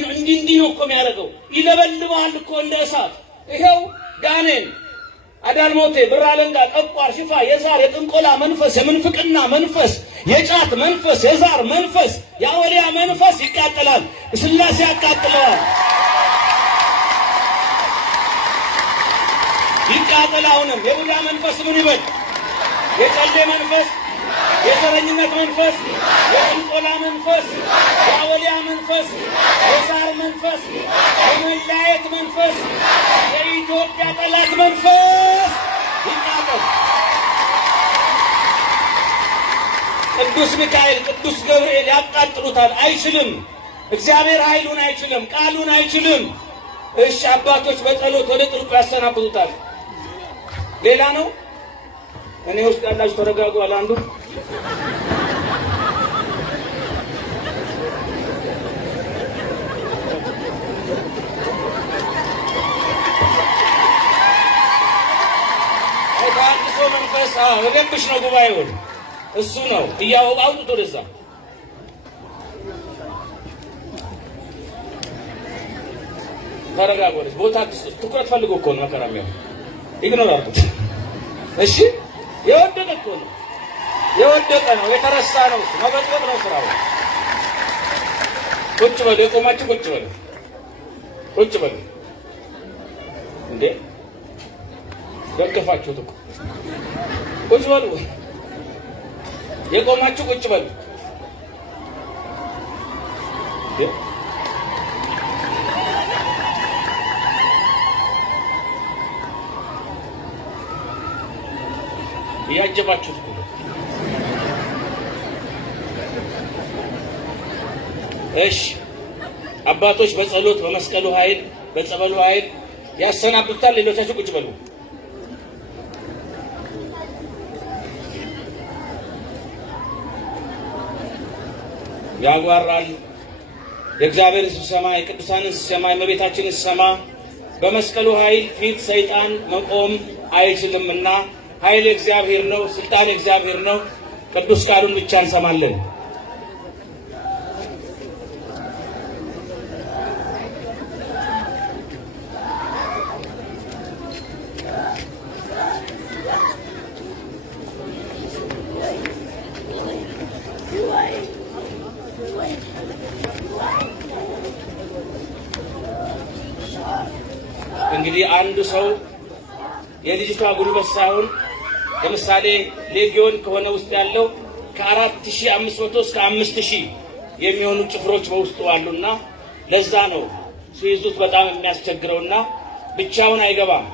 ነው እኮ የሚያደርገው። ይለበልበዋል እኮ እንደ እሳት። ይሄው ዳንኤል፣ አዳልሞቴ፣ ብር አለንጋ፣ ጠቋር፣ ሽፋ፣ የዛር የጥንቆላ መንፈስ፣ የምንፍቅና መንፈስ፣ የጫት መንፈስ፣ የዛር መንፈስ፣ የአወሊያ መንፈስ ይቃጠላል። ስላሴ ያቃጥለዋል። ይቃጠል። አሁንም የቡዳ መንፈስ ምን ይበል? የጨሌ መንፈስ፣ የዘረኝነት መንፈስ፣ የጥንቆላ መንፈስ፣ የአወሊያ መንፈስ፣ የዛር መንፈስ፣ የመለያየት መንፈስ፣ የኢትዮጵያ ጠላት መንፈስ ይቃጠል። ቅዱስ ሚካኤል፣ ቅዱስ ገብርኤል ያቃጥሉታል። አይችልም። እግዚአብሔር ኃይሉን አይችልም፣ ቃሉን አይችልም። እሺ አባቶች በጸሎት ወደ ጥልቁ ያሰናብቱታል። ሌላ ነው። እኔ ውስጥ ያላችሁ ተረጋጉ። አላንዱ ታድሶ መንፈስ ወደብሽ ነው ጉባኤውን እሱ ነው አውጡት ወደዛ። ተረጋጉ። ቦታ ትኩረት ፈልጎ እኮ ነው መከራሚያው። ኢግኖር አድርጉት። እሺ የወደቀ እኮ ነው፣ የወደቀ ነው፣ የተረሳ ነው። እሱ መበጥበጥ ነው ስራው። ቁጭ በሉ፣ የቆማችሁ ቁጭ በሉ፣ ቁጭ በሉ። እንዴ ደገፋችሁት እኮ። ቁጭ በሉ፣ የቆማችሁ ቁጭ በሉ። ያጀባችሁት እኮ። እሺ አባቶች በጸሎት በመስቀሉ ኃይል በጸበሉ ኃይል ያሰናብቱታል። ሌሎቻችሁ ቁጭ በሉ። ያጓራል። የእግዚአብሔር ሲሰማ፣ የቅዱሳን ሲሰማ፣ የእመቤታችን ሲሰማ በመስቀሉ ኃይል ፊት ሰይጣን መቆም አይችልምና ኃይል እግዚአብሔር ነው፣ ስልጣን እግዚአብሔር ነው። ቅዱስ ቃሉን ብቻ እንሰማለን። እንግዲህ አንዱ ሰው የልጅቷ ጉልበት ሳይሆን ለምሳሌ ሌጊዮን ከሆነ ውስጥ ያለው ከ4500 እስከ 5000 የሚሆኑ ጭፍሮች በውስጡ አሉና ለዛ ነው ሲይዙት በጣም የሚያስቸግረውና ብቻውን አይገባም።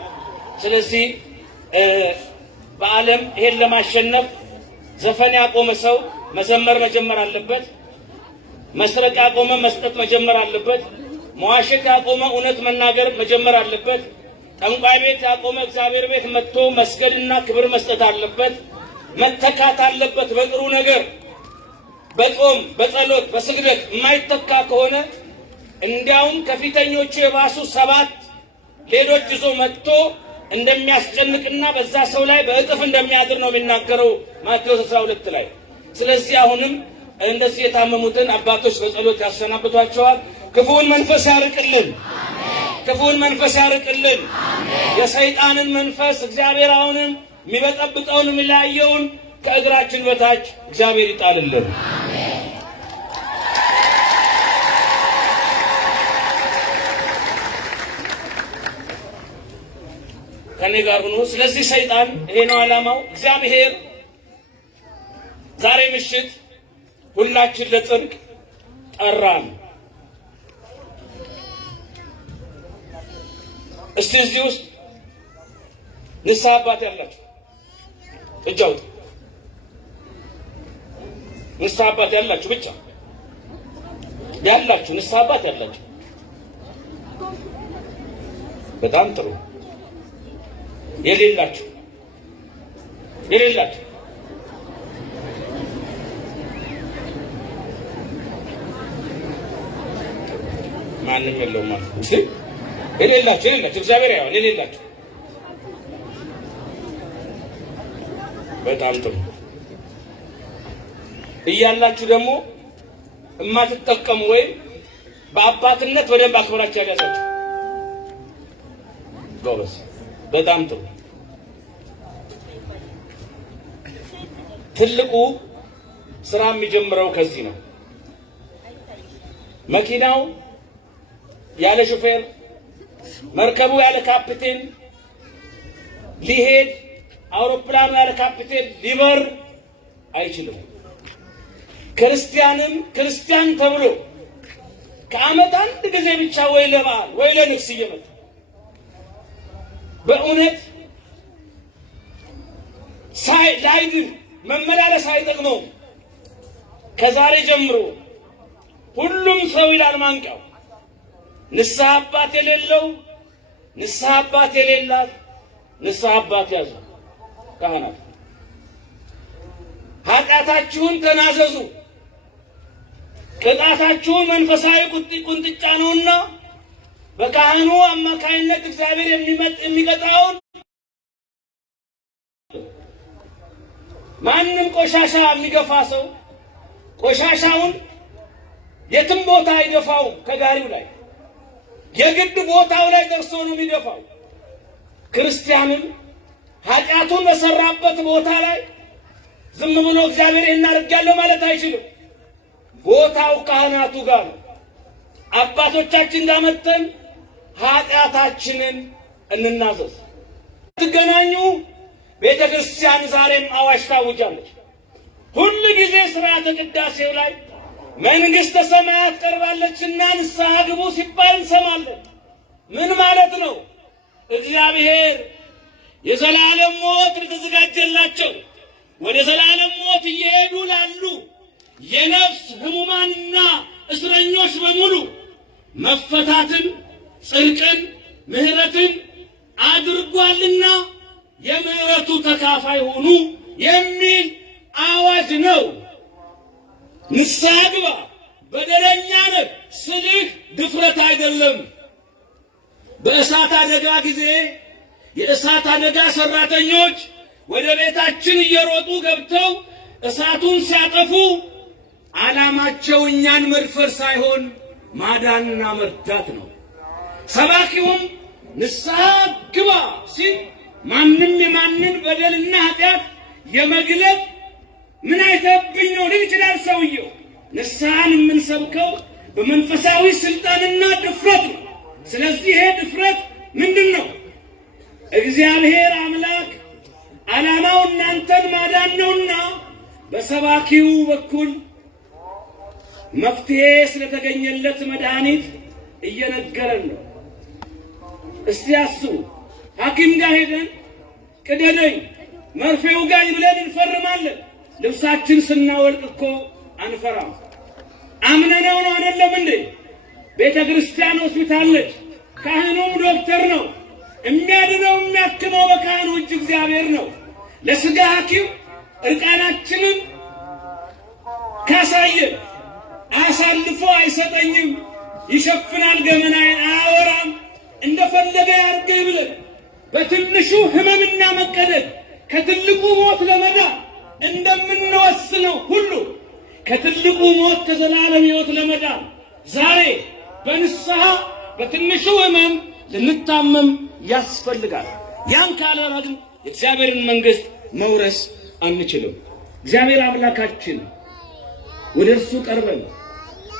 ስለዚህ በዓለም ይሄን ለማሸነፍ ዘፈን ያቆመ ሰው መዘመር መጀመር አለበት። መስረቅ ያቆመ መስጠት መጀመር አለበት። መዋሸት ያቆመ እውነት መናገር መጀመር አለበት። ጠንቋይ ቤት ያቆመ እግዚአብሔር ቤት መጥቶ መስገድና ክብር መስጠት አለበት። መተካት አለበት በጥሩ ነገር። በጾም በጸሎት በስግደት የማይተካ ከሆነ እንዲያውም ከፊተኞቹ የባሱ 7 ሌሎች ይዞ መጥቶ እንደሚያስጨንቅና በዛ ሰው ላይ በእጥፍ እንደሚያድር ነው የሚናገረው ማቴዎስ 12 ላይ። ስለዚህ አሁንም እንደዚህ የታመሙትን አባቶች በጸሎት ያሰናብቷቸዋል። ክፉውን መንፈስ ያርቅልን፣ ክፉውን መንፈስ ያርቅልን። የሰይጣንን መንፈስ እግዚአብሔር አሁንም የሚበጠብጠውን የሚለያየውን ከእግራችን በታች እግዚአብሔር ይጣልልን። ከኔ ጋር ሆኖ ስለዚህ ሰይጣን ይሄ ነው ዓላማው። እግዚአብሔር ዛሬ ምሽት ሁላችን ለጽድቅ ጠራን። እስቲ እዚህ ውስጥ ንስሐ አባት ያላችሁ እጅ አውጡ። ንስሐ አባት ያላችሁ ብቻ ያላችሁ ንስሐ አባት ያላችሁ በጣም ጥሩ። የሌላችሁ ማንም የለውም ማለት ነው። እስቲ የሌላችሁ እግዚአብሔር ያው የሌላችሁ በጣም ጥሩ። እያላችሁ ደግሞ የማትጠቀሙ ወይም በአባትነት በደንብ አክብራችሁ ያላችሁ ጎበዝ፣ በጣም ጥሩ። ትልቁ ስራ የሚጀምረው ከዚህ ነው። መኪናው ያለ ሹፌር፣ መርከቡ ያለ ካፒቴን ሊሄድ፣ አውሮፕላኑ ያለ ካፒቴን ሊበር አይችልም። ክርስቲያንም ክርስቲያን ተብሎ ከዓመት አንድ ጊዜ ብቻ ወይ ለበዓል ወይ ለንግስ እየመጣ በእውነት ላይድን መመላለስ አይጠቅመውም። ከዛሬ ጀምሮ ሁሉም ሰው ይላል ማንቂያው፣ ንስሐ አባት የሌለው ንስሐ አባት የሌላት ንስሐ አባት ያዙ። ካህናት ኃጢአታችሁን ተናዘዙ፣ ቅጣታችሁን መንፈሳዊ ቁንጥጫ ነውና በካህኑ አማካይነት እግዚአብሔር የሚቀጣውን ማንም ቆሻሻ የሚገፋ ሰው ቆሻሻውን የትም ቦታ አይገፋውም። ከጋሪው ላይ የግድ ቦታው ላይ ደርሶ ነው የሚገፋው። ክርስቲያንም ኃጢአቱን በሰራበት ቦታ ላይ ዝም ብሎ እግዚአብሔር እናደርጋለሁ ማለት አይችልም። ቦታው ካህናቱ ጋር ነው። አባቶቻችን ጋር መጥተን ኃጢአታችንን እንናዘዝ። ትገናኙ ቤተ ክርስቲያን ዛሬም አዋጅ ታውጃለች። ሁሉ ጊዜ ሥርዓተ ቅዳሴው ላይ መንግሥተ ሰማያት ቀርባለችና ንስሐ ግቡ ሲባል እንሰማለን። ምን ማለት ነው? እግዚአብሔር የዘላለም ሞት የተዘጋጀላቸው ወደ ዘላለም ሞት እየሄዱ ላሉ የነፍስ ሕሙማንና እስረኞች በሙሉ መፈታትን፣ ጽድቅን፣ ምሕረትን አድርጓልና የምሕረቱ ተካፋይ ሆኑ የሚል አዋጅ ነው። ንስሐ ግባ፣ በደለኛ ነህ ስልህ ድፍረት አይደለም። በእሳት አደጋ ጊዜ የእሳት አደጋ ሰራተኞች ወደ ቤታችን እየሮጡ ገብተው እሳቱን ሲያጠፉ ዓላማቸው እኛን መድፈር ሳይሆን ማዳንና መርዳት ነው። ሰባኪውም ንስሐ ግባ ሲል ማንም የማንን በደልና ኃጢአት የመግለጥ ምን አይተብኝ ነው ሊል ይችላል ሰውየው። ንስሐን የምንሰብከው በመንፈሳዊ ስልጣንና ድፍረት ነው። ስለዚህ ይሄ ድፍረት ምንድን ነው? እግዚአብሔር አምላክ ዓላማው እናንተን ማዳን ነውና በሰባኪው በኩል መፍትሄ ስለተገኘለት መድኃኒት እየነገረን ነው። እስቲ አስቡ። ሐኪም ጋር ሄደን ቅደደኝ መርፌው ጋር ብለን እንፈርማለን። ልብሳችን ስናወልቅ እኮ አንፈራም። አምነነው ነው አይደለም እንዴ? ቤተ ክርስቲያን ሆስፒታል ነች። ካህኑም ዶክተር ነው። የሚያድነው የሚያክመው በካህኑ እጅ እግዚአብሔር ነው። ለሥጋ ሐኪም እርቃናችንን ካሳየን አሳልፎ አይሰጠኝም፣ ይሸፍናል፣ ገመናዬን አያወራም፣ እንደፈለገ ያድርገኝ ብለን በትንሹ ሕመምና መቀደድ ከትልቁ ሞት ለመዳን እንደምንወስነው ሁሉ ከትልቁ ሞት ከዘላለም ሕይወት ለመዳን ዛሬ በንስሐ በትንሹ ሕመም ልንታመም ያስፈልጋል። ያን ካላደረግን የእግዚአብሔርን መንግሥት መውረስ አንችልም። እግዚአብሔር አምላካችን ወደ እርሱ ቀርበን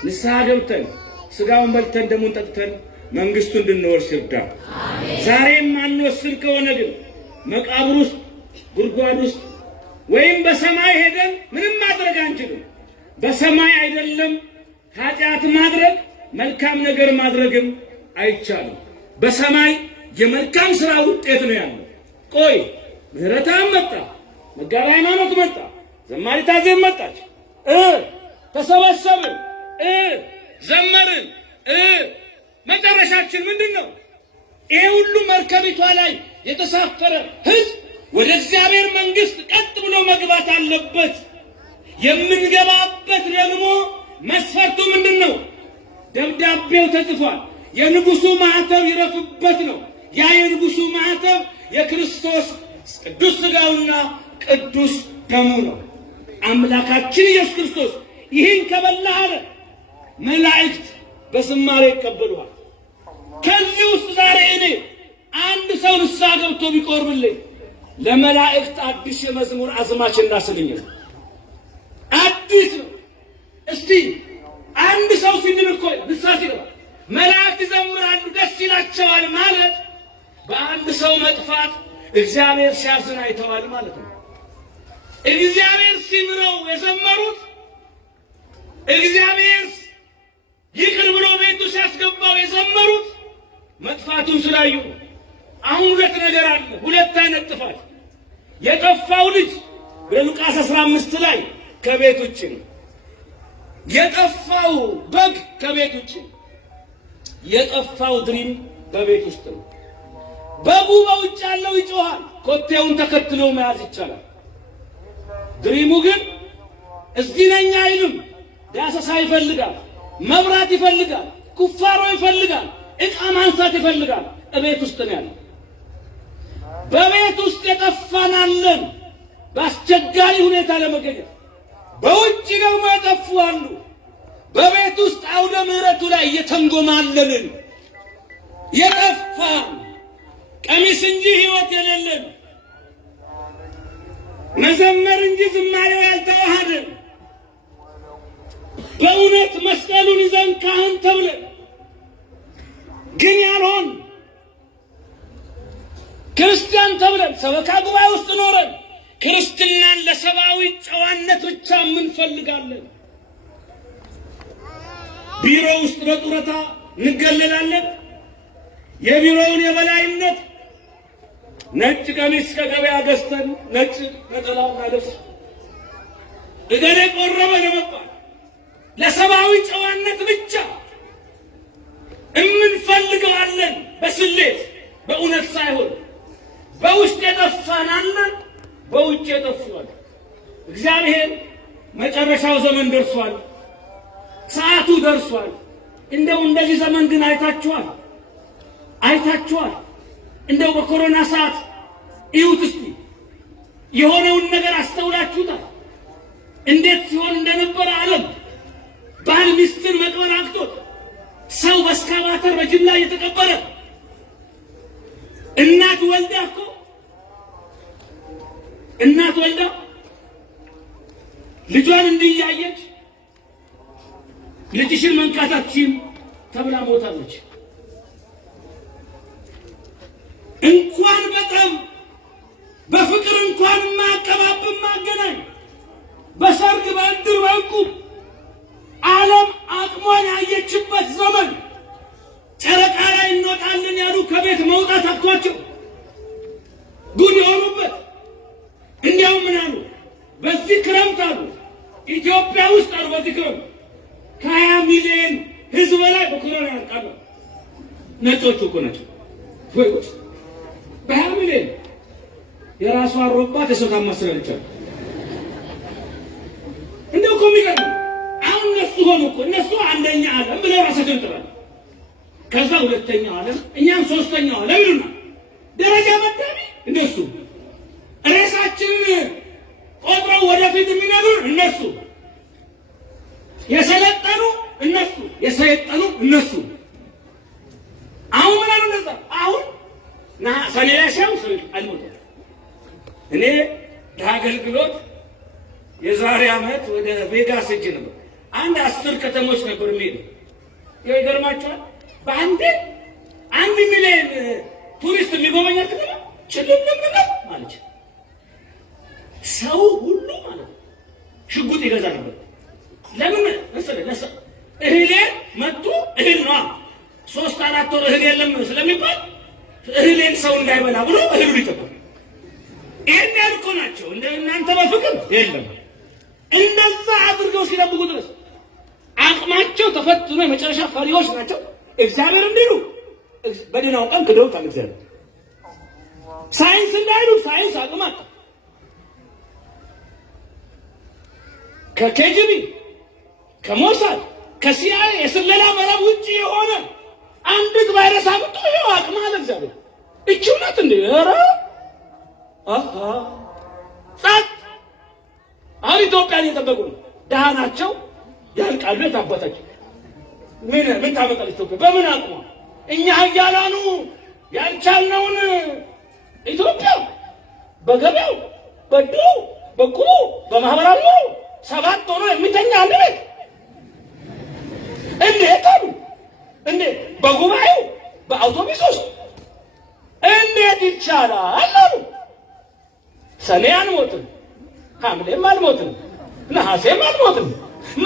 ንስሐ ገብተን ሥጋውን በልተን ደሙን ጠጥተን መንግሥቱን እንድንወርስ ይርዳል። ዛሬም ማንወስን ከሆነ ግን መቃብር ውስጥ ጉድጓድ ውስጥ ወይም በሰማይ ሄደን ምንም ማድረግ አንችልም። በሰማይ አይደለም ኃጢአት ማድረግ መልካም ነገር ማድረግም አይቻልም። በሰማይ የመልካም ሥራ ውጤት ነው ያለው። ቆይ ምህረትም መጣ፣ መጋቢ ሃይማኖት መጣ፣ ዘማሪት አዜብ መጣች፣ ተሰበሰብን፣ ዘመርን። መጨረሻችን ምንድን ነው? ይሄ ሁሉ መርከቢቷ ላይ የተሳፈረ ሕዝብ ወደ እግዚአብሔር መንግሥት ቀጥ ብሎ መግባት አለበት። የምንገባበት ደግሞ መስፈርቱ ምንድን ነው? ደብዳቤው ተጽፏል። የንጉሡ ማኅተብ ይረፍበት ነው። ያ የንጉሡ ማኅተብ የክርስቶስ ቅዱስ ሥጋውና ቅዱስ ደሙ ነው። አምላካችን ኢየሱስ ክርስቶስ ይህን ከበላህ አለ መላእክት በዝማሬ ይቀበሉሃል። ከዚህ ውስጥ ዛሬ እኔ አንድ ሰው ንስሐ ገብቶ ቢቆርብልኝ ለመላእክት አዲስ የመዝሙር አዝማች እንዳስገኝ ነው። አዲስ ነው። እስቲ አንድ ሰው ሲድን እኮ ንስሐ ሲገባ መላእክት ይዘምራሉ፣ ደስ ይላቸዋል ማለት በአንድ ሰው መጥፋት እግዚአብሔር ሲያዝን አይተዋል ማለት ነው። እግዚአብሔር ሲምረው የዘመሩት እግዚአብሔር ይቅር ብሎ ቤቱ ሲያስገባው የዘመሩት መጥፋቱን ስላዩ። አሁን ሁለት ነገር አለ፣ ሁለት አይነት ጥፋት። የጠፋው ልጅ በሉቃስ 15 ላይ ከቤት ውጭ ነው። የጠፋው በግ ከቤት ውጭ ነው። የጠፋው ድሪም በቤት ውስጥ ነው። በጉ በውጭ ያለው ይጮሃል፣ ኮቴውን ተከትሎ መያዝ ይቻላል። ድሪሙ ግን እዚህ ነኝ አይልም። ዳሰሳ ይፈልጋል፣ መብራት ይፈልጋል፣ ኩፋሮ ይፈልጋል፣ ዕቃ ማንሳት ይፈልጋል። እቤት ውስጥ ነው ያለው። በቤት ውስጥ የጠፋናለን በአስቸጋሪ ሁኔታ ለመገኘት፣ በውጭ ደግሞ የጠፉ አሉ። በቤት ውስጥ አውደ ምሕረቱ ላይ እየተንጎማለልን የጠፋን ቀሚስ እንጂ ሕይወት የሌለን መዘመር እንጂ ዝማሬው ያልተዋሃደን በእውነት መስቀሉን ይዘን ካህን ተብለን ግን ያልሆን ክርስቲያን ተብለን ሰበካ ጉባኤ ውስጥ ኖረን ክርስትናን ለሰብአዊ ጨዋነት ብቻ እንፈልጋለን። ቢሮ ውስጥ በጡረታ እንገለላለን። የቢሮውን የበላይነት ነጭ ቀሚስ ከገበያ ገዝተን ነጭ ነጠላ ልብስ እገሌ ቆረበ ለመባል ለሰብአዊ ጨዋነት ብቻ እንፈልገዋለን። በስሌት በእውነት ሳይሆን በውስጥ የጠፋናለን፣ በውጭ የጠፋን። እግዚአብሔር መጨረሻው ዘመን ደርሷል፣ ሰዓቱ ደርሷል። እንደው እንደዚህ ዘመን ግን አይታችኋል? እንደው በኮሮና ሰዓት እዩት እስቲ። የሆነውን ነገር አስተውላችሁታል? እንዴት ሲሆን እንደነበረ ዓለም ባል ሚስትን መቅበር አቅቶት ሰው በስካባተር በጅምላ እየተቀበረ እናት ወልዳ ልጇን እንዲያየች ልጅሽን መንካታችን ተብላ ሞታለች። እንኳን በጣም በፍቅር እንኳን ማቀባበል ማገናኝ በሰርግ በእድር በእቁብ ዓለም ህልሟን ያየችበት ዘመን ጨረቃ ላይ እንወጣለን ያሉ ከቤት መውጣት አቅቷቸው ጉድ የሆኑበት። እንዲያውም ምን አሉ? በዚህ ክረምት አሉ ኢትዮጵያ ውስጥ አሉ በዚህ ክረምት ከ20 ሚሊዮን ህዝብ በላይ በኮሮና ያልቃሉ። ነጮቹ እኮ ናቸው ወይ በ20 ሚሊዮን የራሷ አሮባት የሰው ታማስላለች። እንደው እኮ የሚገርም አሁን እነሱ ሆኑ እኮ እነሱ አንደኛ ዓለም ብለው ራሳቸውን ይጠራሉ። ከዛ ሁለተኛው ዓለም እኛም ሶስተኛው ዓለም ይሉና ደረጃ መዳቢ እንደሱ ሬሳችንን ቆጥረው ወደፊት የሚነግሩን እነሱ፣ የሰለጠኑ እነሱ፣ የሰለጠኑ እነሱ። አሁን ምን አሉ እንደዛ አሁን ሰኔ ላይ ሲያው ሰው አልሞተም። እኔ ለአገልግሎት የዛሬ ዓመት ወደ ቬጋስ ሄጄ ነበር። አንድ 10 ከተሞች ነበር የሚሄደው። ይገርማችኋል በአንድ 1 ሚሊዮን ቱሪስት የሚጎበኛት ከተማ ጭልምልም ማለት ሰው ሁሉ ማለት ሽጉጥ ይገዛ ነበር። ለምን መሰለህ? እህሌ መጥቶ እህል ነው 3-4 ወር እህል የለም ስለሚባል እህሌን ሰው እንዳይበላ ብሎ እህሉ ይጠባል። ይሄን ያልኩ ናቸው። እንደ እናንተ በፍቅር የለም። እንደዛ አድርገው ሲጠብቁ ድረስ አቅማቸው ተፈትኖ የመጨረሻ ፈሪዎች ናቸው። እግዚአብሔር እንዲሉ በደህናው ቀን ክደውታል። እግዚአብሔር ሳይንስ እንዳይሉ ሳይንስ አቅም አጣ። ከኬጂቢ ከሞሳድ ከሲአይኤ የስለላ መረብ ውጭ የሆነ አንዲት ቫይረስ አምጥቶ ይኸው አቅም አለ እግዚአብሔር። እቺ ናት እንዴ? ኧረ ጻት አሁን ኢትዮጵያን እየጠበቁ ነው። ደሃ ናቸው ያልቃሉ። የታባታቸው ምን ታመጣለች ኢትዮጵያ? በምን አቅሟ? እኛ ኃያላኑ ያልቻልነውን ኢትዮጵያ በገበያው በድሩ በቁሙ በማህበራዊ ኑሮ 7 ሆኖ የሚተኛ አንድ ቤት እንዴት አሉ? እንዴት በጉባኤው በአውቶቡስ ውስጥ እንዴት ይቻላል አሉ። ሰኔ አንሞትም፣ ሐምሌም አልሞትም፣ ነሐሴም አልሞትም፣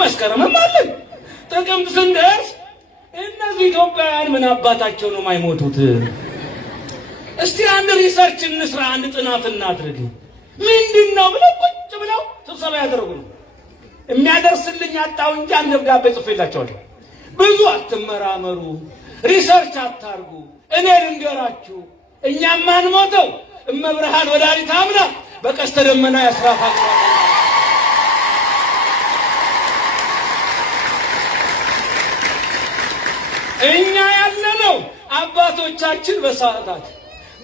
መስከረምም አለን። ጥቅምት ስንደርስ እነዚህ ኢትዮጵያውያን ምን አባታቸው ነው የማይሞቱት? እስቲ አንድ ሪሰርች እንስራ፣ አንድ ጥናት እናድርግ። ምንድን ነው ብለው ቁጭ ብለው ስብሰባ ያደረጉ ነው። የሚያደርስልኝ አጣው እንጂ አንድ ደብዳቤ ጽፌላቸዋለሁ። ብዙ አትመራመሩ፣ ሪሰርች አታርጉ። እኔ ልንገራችሁ፣ እኛም ማንሞተው እመብርሃን ወላዲተ አምላክ በቀስተ ደመና ያስራፋል። እኛ ያለነው አባቶቻችን በሰዓታት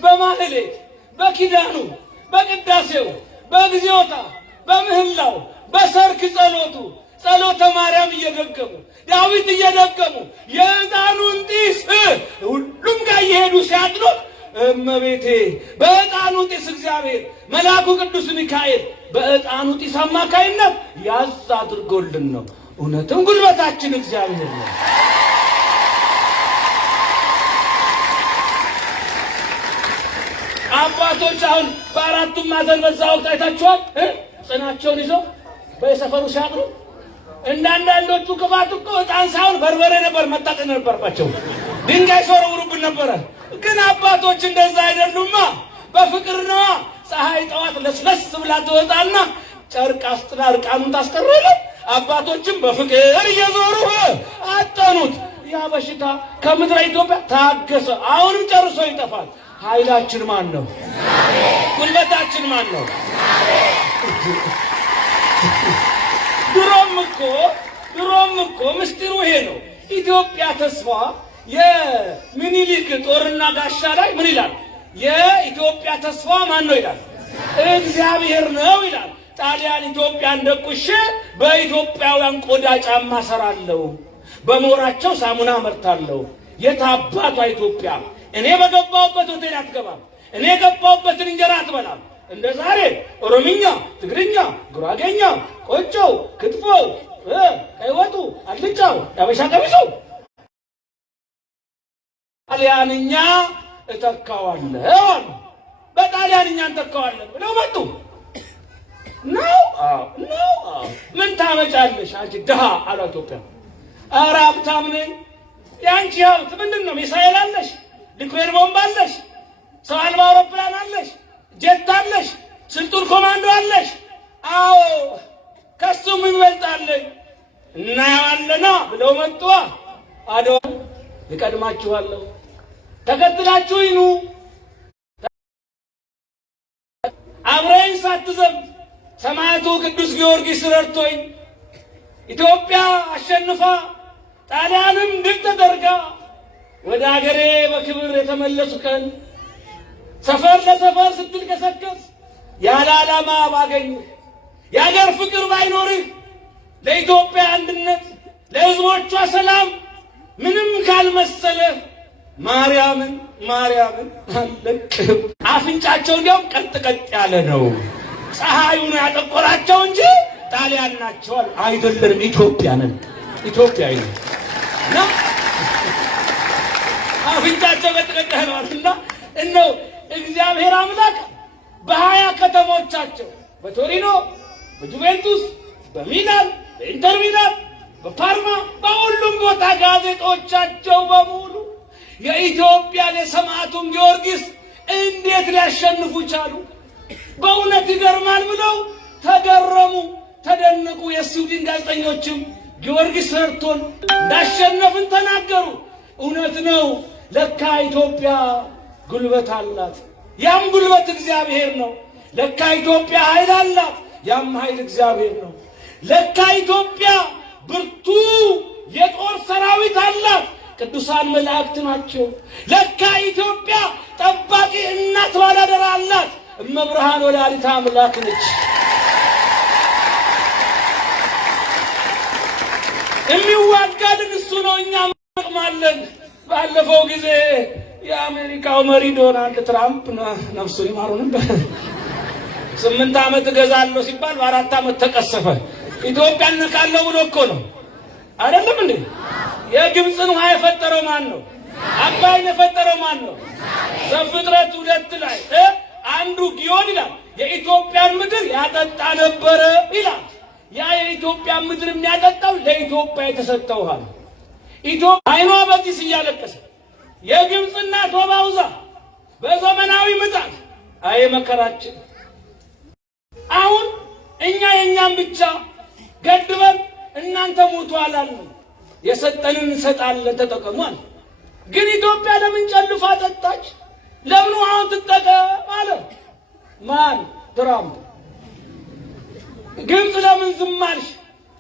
በማህሌት በኪዳኑ በቅዳሴው በግዚዮታ በምህላው በሰርክ ጸሎቱ ጸሎተ ማርያም እየደገሙ ዳዊት እየደገሙ የዕጣኑን ጢስ ሁሉም ጋር እየሄዱ ሲያጥኑት እመቤቴ በዕጣኑ ጢስ እግዚአብሔር መልአኩ ቅዱስ ሚካኤል በዕጣኑ ጢስ አማካይነት ያዝ አድርጎልን ነው። እውነትም ጉልበታችን እግዚአብሔር ነው። አባቶች አሁን በአራቱም ማዕዘን በዛ ወቅት አይታችኋል። ጽናቸውን ይዘው በየሰፈሩ ሲያጥኑ እንዳንዳንዶቹ ክፋት እኮ ዕጣን ሳይሆን በርበሬ ነበር መታጠን ነበርባቸው። ድንጋይ ሲወረውሩብን ነበረ። ግን አባቶች እንደዛ አይደሉማ። በፍቅር ነዋ። ፀሐይ ጠዋት ለስለስ ብላ ትወጣና ጨርቅ አስጥላ እርቃኑን ታስቀረለ። አባቶችም በፍቅር እየዞሩ አጠኑት። ያ በሽታ ከምድረ ኢትዮጵያ ታገሰ። አሁንም ጨርሶ ይጠፋል። ኃይላችን ማን ነው? ጉልበታችን ማን ነው? ድሮም እኮ ምስጢሩ ይሄ ነው። ኢትዮጵያ ተስፋ የሚኒሊክ ጦርና ጋሻ ላይ ምን ይላል? የኢትዮጵያ ተስፋ ማን ነው ይላል? እግዚአብሔር ነው ይላል። ጣሊያን ኢትዮጵያን ደቁሼ በኢትዮጵያውያን ቆዳ ጫማ ሰራለሁ፣ በሞራቸው ሳሙና መርታለሁ። የታባቷ ኢትዮጵያ እኔ በገባሁበት ሆቴል አትገባም፣ እኔ የገባሁበትን እንጀራ አትበላም። እንደ ዛሬ ኦሮምኛ፣ ትግርኛ፣ ጉራጌኛ፣ ቆጮው፣ ክትፎው፣ ቀይ ወጡ፣ አልጫው፣ ያበሻ ቀሚሱ ጣሊያንኛ እተካዋለሁ አሉ። በጣሊያንኛ እንተካዋለን ብለው መጡ። ነው ምን ታመጫለሽ አንቺ ድሃ አሉ ኢትዮጵያ። ኧረ ሀብታም ነኝ። የአንቺ ሀብት ምንድን ነው? ሚሳኤል አለሽ፣ ኒውክሌር ቦምብ አለሽ፣ ሰው አልባ አውሮፕላን አለሽ፣ ጀት አለሽ፣ ስልጡን ኮማንዶ አለሽ። አዎ ከሱም ይበልጣለኝ እናየዋለና ብለው መጡ። አድዋ እቀድማችኋለሁ፣ ተከትላችሁ ይኑ። አብረኝ ሳትዘምት ሰማዕቱ ቅዱስ ጊዮርጊስ ረድቶኝ ኢትዮጵያ አሸንፋ ጣሊያንም ድል ተደርጋ ወደ አገሬ በክብር የተመለሱ ቀን ሰፈር ለሰፈር ስትልከሰከስ ያለ ዓላማ ባገኝህ የአገር ፍቅር ባይኖርህ ለኢትዮጵያ አንድነት ለሕዝቦቿ ሰላም ምንም ካልመሰለህ ማርያምን አለቅህም። አፍንጫቸው እንዲያውም ቀጥ ያለ ነው። ፀሐዩን ያጠቆራቸው እንጂ ጣሊያን ናቸው አይደለም። ኢትዮጵያ ነው። አፍንጫቸው ቀጥ ያለዋልና እነሆ እግዚአብሔር አምላክ በ20 ከተሞቻቸው በቶሪኖ፣ በጁቬንቱስ፣ በሚላን፣ በኢንተር ሚላን፣ በፓርማ በሁሉም ቦታ ጋዜጦቻቸው በሙሉ የኢትዮጵያን የሰማዕቱን ጊዮርጊስ እንዴት ሊያሸንፉ ቻሉ? በእውነት ይገርማል ብለው ተገረሙ፣ ተደነቁ። የስዊድን ጋዜጠኞችም ጊዮርጊስ ረድቶን እንዳሸነፍን ተናገሩ። እውነት ነው። ለካ ኢትዮጵያ ጉልበት አላት። ያም ጉልበት እግዚአብሔር ነው። ለካ ኢትዮጵያ ኃይል አላት። ያም ኃይል እግዚአብሔር ነው። ለካ ኢትዮጵያ ብርቱ የጦር ሰራዊት አላት። ቅዱሳን መላእክት ናቸው። ለካ ኢትዮጵያ ጠባቂ እናት ባላደራ አላት። እመብርሃን ወላዲተ አምላክ ነች። የሚዋጋልን እሱ ነው። እኛ እንጠቅማለን። ባለፈው ጊዜ የአሜሪካው መሪ ዶናልድ ትራምፕ ነፍሱን ይማሩን 8 ዓመት እገዛለሁ ሲባል በ4 ዓመት ተቀሰፈ። ኢትዮጵያን ነካለሁ ብሎ እኮ ነው አይደለም እንዴ? የግብፅን ውሃ የፈጠረው ማን ነው? አባይን የፈጠረው ማን ነው? ዘፍጥረት 2 ላይ አንዱ ጊዮን ይላል የኢትዮጵያን ምድር ያጠጣ ነበረ ይላል። ያ የኢትዮጵያን ምድር የሚያጠጣው ለኢትዮጵያ የተሰጠው ውሃ ነው። ኢትዮጵያ አይኗ በጢስ እያለቀሰ የግብፅ እናት ወባውዛ በዘመናዊ ምጣድ አይ መከራችን። አሁን እኛ የኛን ብቻ ገድበን እናንተ ሙቱ አላልንም። የሰጠንን እንሰጣለን፣ ተጠቀሟል። ግን ኢትዮጵያ ለምን ጨልፋ ጠጣች? ለምን ውሃውን ትጠቀም አለ ማን? ትራምፕ። ግብፅ ለምን ዝም አልሽ?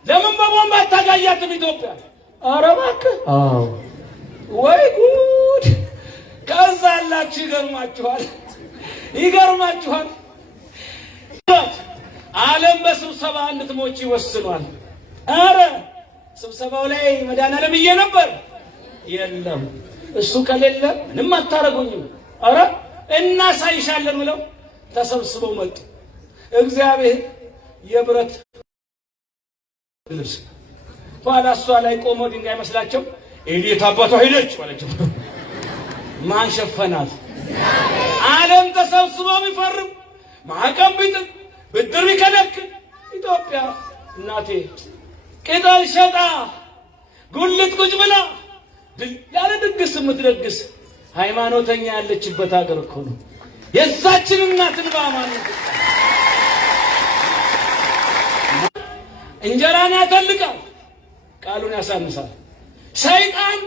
ለምን በቦምብ አታጋያትም ኢትዮጵያ? ኧረ እባክህ። አዎ ወይ ጉድ! ከዛ አላችሁ። ይገርማችኋል። ዓለም በስብሰባ እንድትሞች ይወስኗል። ኧረ ስብሰባው ላይ መድኃኒዓለም ነበር። የለም እሱ ከሌለ ምንም አታረጉኝም። ኧረ እናሳይሻለን ብለው ተሰብስበው መጡ። እግዚአብሔር የብረት ልብስ ኋላ እሷ ላይ ቆሞ ድንጋይ መስላቸው ኤሊት አባቷ ሄደች ማለቸው። ማን ሸፈናት? ዓለም ተሰብስበው ቢፈርም ማዕቀብ ቢጥል ብድር ቢከለክል ኢትዮጵያ እናቴ ቅጠል ሸጣ ጉልት ቁጭ ብላ ያለ ድግስ የምትደግስ ሃይማኖተኛ ያለችበት ሀገር እኮ ነው። የዛችን እናትን ባማን እንጀራን ያተልቃል፣ ቃሉን ያሳንሳል። ሰይጣን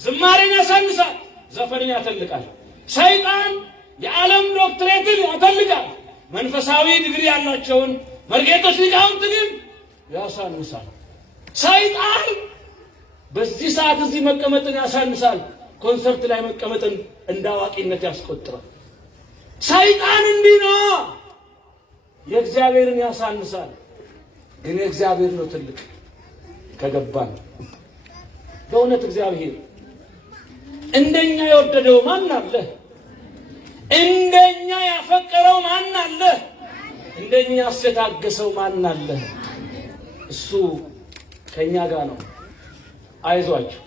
ዝማሬን ያሳንሳል፣ ዘፈንን ያተልቃል። ሰይጣን የዓለም ዶክትሬትን ያተልቃል፣ መንፈሳዊ ዲግሪ ያላቸውን መርጌቶች ሊቃውንትን ያሳንሳል። ሰይጣን በዚህ ሰዓት እዚህ መቀመጥን ያሳንሳል፣ ኮንሰርት ላይ መቀመጥን እንደ አዋቂነት ያስቆጥራል። ሰይጣን እንዲህ ነው፣ የእግዚአብሔርን ያሳንሳል። ግን የእግዚአብሔር ነው ትልቅ ከገባን። በእውነት እግዚአብሔር እንደኛ የወደደው ማን አለ? እንደኛ ያፈቀረው ማን አለ? እንደኛ ያስታገሰው ማን አለ? እሱ ከኛ ጋር ነው። አይዟችሁ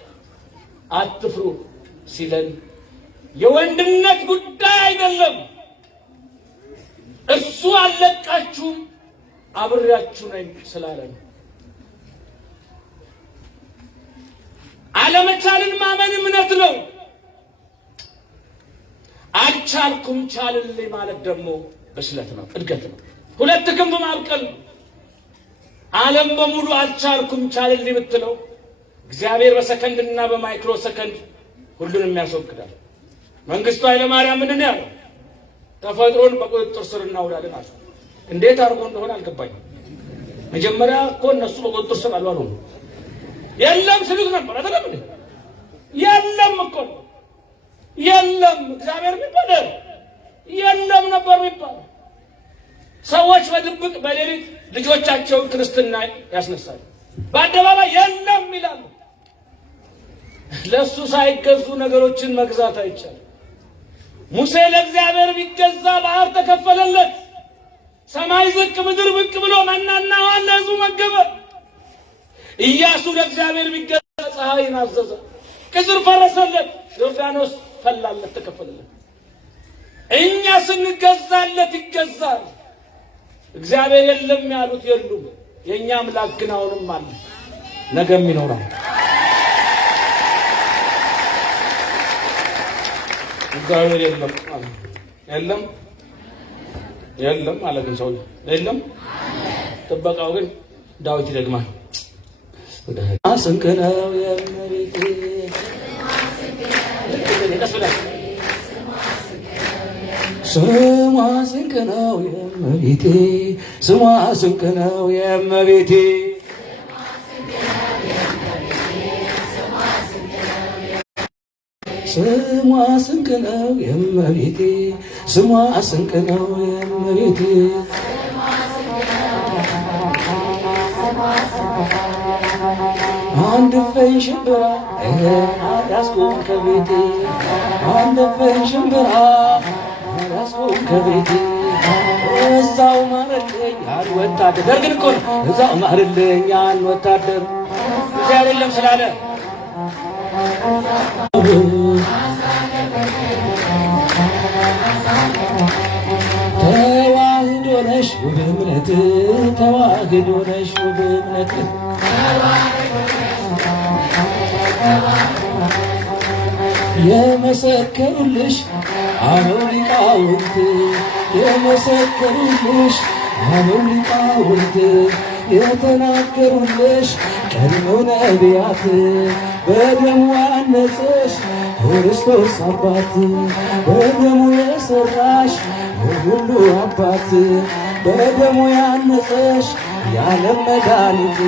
አትፍሩ ሲለን የወንድነት ጉዳይ አይደለም። እሱ አለቃችሁም አብሬያችሁ ነኝ ስላለ ነው። አለመቻልን ማመን እምነት ነው። አልቻልኩም ቻልልኝ ማለት ደግሞ ብስለት ነው፣ እድገት ነው። ሁለት ክንፍ ማብቀል ነው። ዓለም በሙሉ አልቻልኩም ቻልልኝ ብትለው እግዚአብሔር በሰከንድና በማይክሮ ሰከንድ ሁሉንም ያስወግዳል። መንግስቱ ኃይለማርያም ምንድን ነው ያለው? ተፈጥሮን በቁጥጥር ስር እናውላለን አለ። እንዴት አድርጎ እንደሆነ አልገባኝም። መጀመሪያ እኮ እነሱ በቁጥጥር ስር አልዋሉም። የለም ስሉት ነበር አይደለም እንዴ? የለም እኮ የለም እግዚአብሔር የሚባል የለም ነበር የሚባል። ሰዎች በድብቅ በሌሊት ልጆቻቸውን ክርስትና ያስነሳሉ፣ በአደባባይ የለም ይላሉ። ለሱ ሳይገዙ ነገሮችን መግዛት አይቻልም። ሙሴ ለእግዚአብሔር ቢገዛ ባህር ተከፈለለት። ሰማይ ዝቅ ምድር ብቅ ብሎ መናና ውሃ ለሕዝቡ መገበ። ኢያሱ ለእግዚአብሔር ቢገዛ ፀሐይን አዘዘ፣ ቅጽር ፈረሰለት፣ ዮርዳኖስ ፈላለት፣ ተከፈለለት። እኛ ስንገዛለት ይገዛል። እግዚአብሔር የለም ያሉት የሉም። የእኛ አምላክ ግን አሁንም አለ፣ ነገም ይኖራል። እግዚአብሔር የለም የለም የለም አለ። ግን ሰው የለም። ጥበቃው ግን ዳዊት ይደግማል። ስንቅ ነው የእመቤቴ ስሟ ስንቅ ነው የእመቤቴ ስሟ ስንቅ ነው የእመቤቴ ስሟ ስንቅ ነው የእመቤቴ ስሟ ስንቅ ነው የእመቤቴ አንድ ፈን ሽምብራ አዳስቆም ከቤቴ አንድ ፈን ሽምብራ አዳስቆም ከቤቴ እዛው ማረልኝ ያን ወታደር ደርግን እኮ ነው እዛው ማረልኝ ያን ወታደር እግዚአብሔር የለም ስላለ ተዋህዶ ነሽ ውብ እምነት ተዋህዶ ነሽ ውብ እምነት የመሰከሩልሽ አበው ሊቃውንት የመሰከሩልሽ አበው ሊቃውንት የተናገሩልሽ ቀድሞ ነቢያት በደሙ ያነጸሽ ክርስቶስ አባት በደሙ የሰራሽ የሁሉ አባት በደሙ ያነጸሽ የዓለም መድኃኒት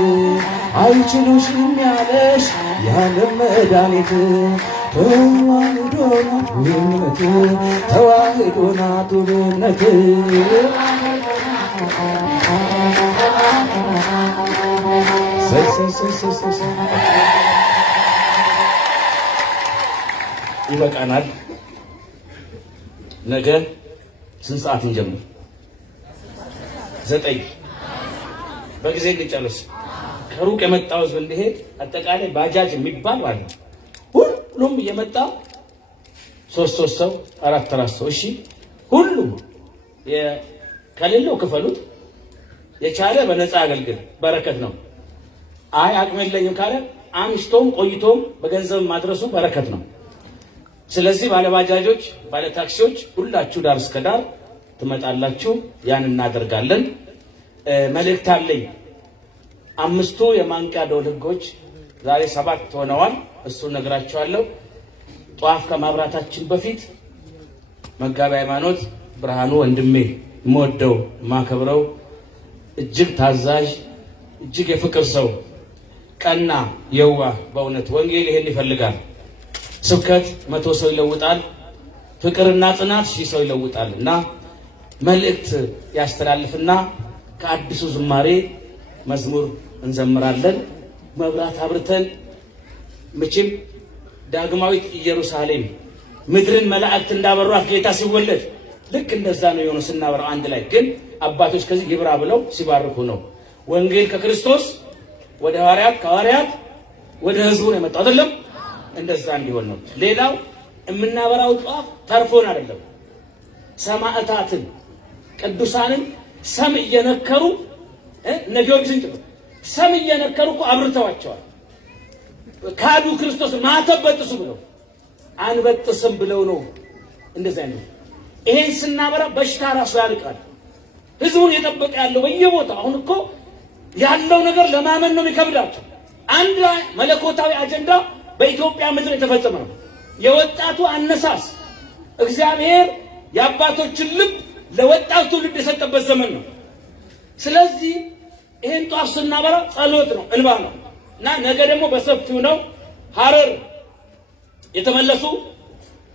አይችሉሽም ያለሽ የዓለም መድኃኒት ተዋህዶ ናት ውብነት ተዋህዶ ናት ውብነት ይበቃናል። ነገ ስንት ሰዓት እንጀምር? 9 በጊዜ እንጨርስ። ከሩቅ የመጣው ህዝብ እንዲሄድ አጠቃላይ ባጃጅ የሚባል ማለት ነው። ሁሉም እየመጣ 3 ሰው 4 ሰው እሺ፣ ሁሉም ከሌለው ክፈሉት። የቻለ በነፃ አገልግል በረከት ነው። አይ አቅም የለኝም ካለ አምሽቶም ቆይቶም በገንዘብ ማድረሱ በረከት ነው። ስለዚህ ባለባጃጆች፣ ባለታክሲዎች ሁላችሁ ዳር እስከ ዳር ትመጣላችሁ። ያን እናደርጋለን። መልእክት አለኝ። 5ቱ የማንቂያ ደወል ህጎች ዛሬ 7 ሆነዋል። እሱን ነግራችኋለሁ። ጧፍ ከማብራታችን በፊት መጋቢ ሃይማኖት ብርሃኑ ወንድሜ የምወደው የማከብረው እጅግ ታዛዥ እጅግ የፍቅር ሰው ቀና የዋ በእውነት ወንጌል ይሄን ይፈልጋል። ስብከት 100 ሰው ይለውጣል። ፍቅርና ጽናት 1000 ሰው ይለውጣል። እና መልእክት ያስተላልፍና ከአዲሱ ዝማሬ መዝሙር እንዘምራለን። መብራት አብርተን መቼም ዳግማዊት ኢየሩሳሌም ምድርን መላእክት እንዳበሯት ጌታ ሲወለድ ልክ እንደዛ ነው የሆነው። ስናበራው አንድ ላይ ግን አባቶች ከዚህ ይብራ ብለው ሲባርኩ ነው። ወንጌል ከክርስቶስ ወደ ሐዋርያት ከሐዋርያት ወደ ህዝቡ ነው የመጣው አይደለም? እንደዛ እንዲሆን ነው። ሌላው የምናበራው ጧፍ ተርፎን አይደለም። ሰማዕታትን ቅዱሳንን ሰም እየነከሩ እነ ጊዮርጊስን ጭምር ሰም እየነከሩ እኮ አብርተዋቸዋል። ካዱ ክርስቶስ ማተብ በጥሱ ብለው አንበጥስም ብለው ነው እንደዛ ነው። ይሄን ስናበራ በሽታ ራሱ ያልቃል። ህዝቡን የጠበቀ ያለው በየቦታው አሁን እኮ ያለው ነገር ለማመን ነው የሚከብዳቸው። አንድ መለኮታዊ አጀንዳ በኢትዮጵያ ምድር የተፈጸመ ነው። የወጣቱ አነሳስ እግዚአብሔር የአባቶችን ልብ ለወጣቱ ትውልድ የሰጠበት ዘመን ነው። ስለዚህ ይሄን ጧፍ ስናበራ ጸሎት ነው፣ እንባ ነው እና ነገ ደግሞ በሰፊው ነው ሐረር የተመለሱ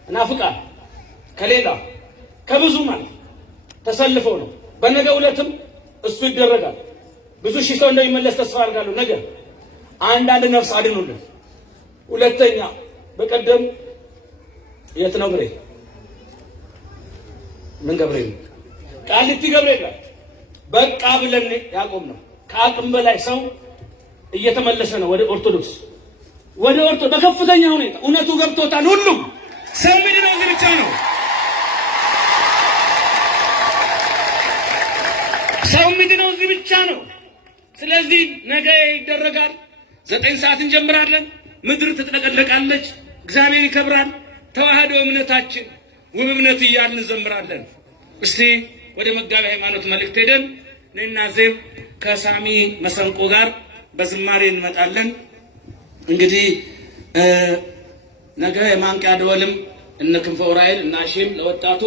ናፍቃን ከሌላ ከብዙ ማለት ተሰልፈው ነው። በነገ ዕለትም እሱ ይደረጋል። ብዙ ሺህ ሰው እንደሚመለስ ተስፋ አድርጋለሁ። ነገ አንዳንድ ነፍስ አድኑልን። ሁለተኛ በቀደም የት ነው ብሬ ምን ገብርኤል ቃሊቲ ገብርኤል በቃ ብለን ያቆም ነው። ከአቅም በላይ ሰው እየተመለሰ ነው ወደ ኦርቶዶክስ በከፍተኛ ሁኔታ እውነቱ ገብቶታል። ሁሉም ሰው ምንድነው እዚህ ብቻ ነው ሰው ምንድነው እዚህ ብቻ ነው። ስለዚህ ነገ ይደረጋል። 9 ሰዓት እንጀምራለን። ምድር ትጥለቀለቃለች፣ እግዚአብሔር ይከብራል። ተዋህዶ እምነታችን ውብ እምነት እያልን እንዘምራለን። እስቲ ወደ መጋቢ ሃይማኖት መልእክት ሄደን እኔና ዜብ ከሳሚ መሰንቆ ጋር በዝማሬ እንመጣለን። እንግዲህ ነገ የማንቂያ ደወልም እነ ክንፈ ዑራኤል እና ሺም ለወጣቱ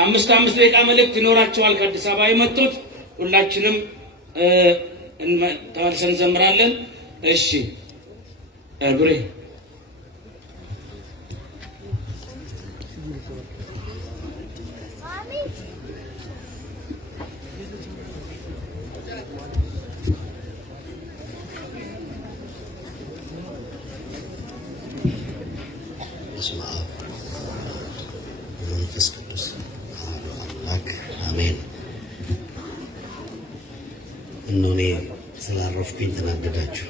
5 ደቂቃ መልእክት ይኖራቸዋል። ከአዲስ አበባ የመጡት ሁላችንም ተመልሰን እንዘምራለን። እሺ ብሬ በስመ አብ ወመንፈስ ቅዱስ አሐዱ አምላክ አሜን። እኔ ስላረፍኩኝ ተናደዳችሁ።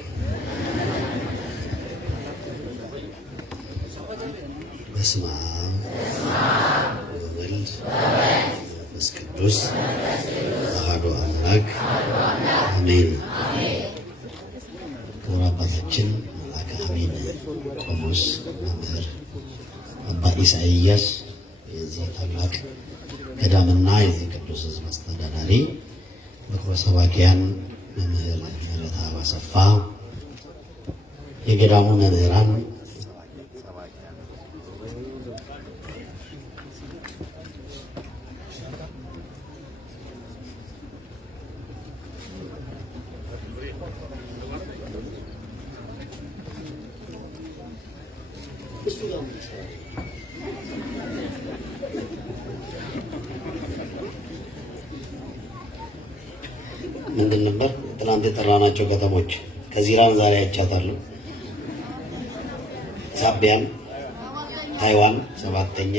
በስመ አብ ወወልድ ወመንፈስ ቅዱስ አሐዱ አምላክ አሜን። ክቡር አባታችን መልአከ አሜን ቆሞስ መምህር አባ ኢሳይያስ የዚህ ታላቅ ገዳምና የዚህ ቅዱስ ሕዝብ አስተዳዳሪ፣ ምክረ ሰባኪያን መምህር ምህረተአብ አሰፋ፣ የገዳሙ መምህራን፣ ምንድን ነበር ትናንት የጠራናቸው ከተሞች? ከዚራን ዛሬ አይቻታለሁ። ሳቢያን፣ ታይዋን፣ 7ኛ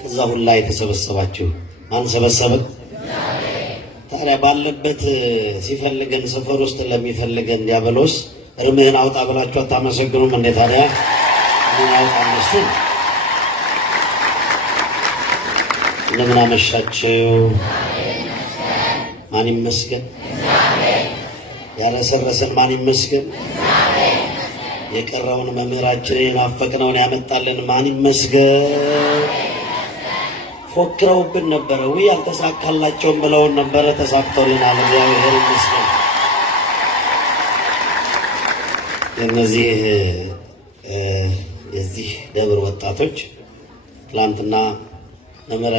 ከዛ ሁላ የተሰበሰባችሁ ማን ሰበሰበን? ታዲያ ባለበት ሲፈልገን ሰፈር ውስጥ ለሚፈልገን ዲያብሎስ እርምህን አውጣ ብላችሁ አታመሰግኑም እንዴ? ታዲያ ምን አውጣ እነሱ። እንደምን አመሻችሁ። ማን ይመስገን? ያረሰረሰን ማን ይመስገን? የቀረውን መምህራችንን የናፈቅነውን ያመጣልን ማን ይመስገን? ፎክረውብን ነበረ፣ ውይ አልተሳካላቸውም ብለውን ነበረ። ተሳክቶልናል፣ እግዚአብሔር ይመስገን። እነዚህ የዚህ ደብር ወጣቶች ትላንትና መምህረ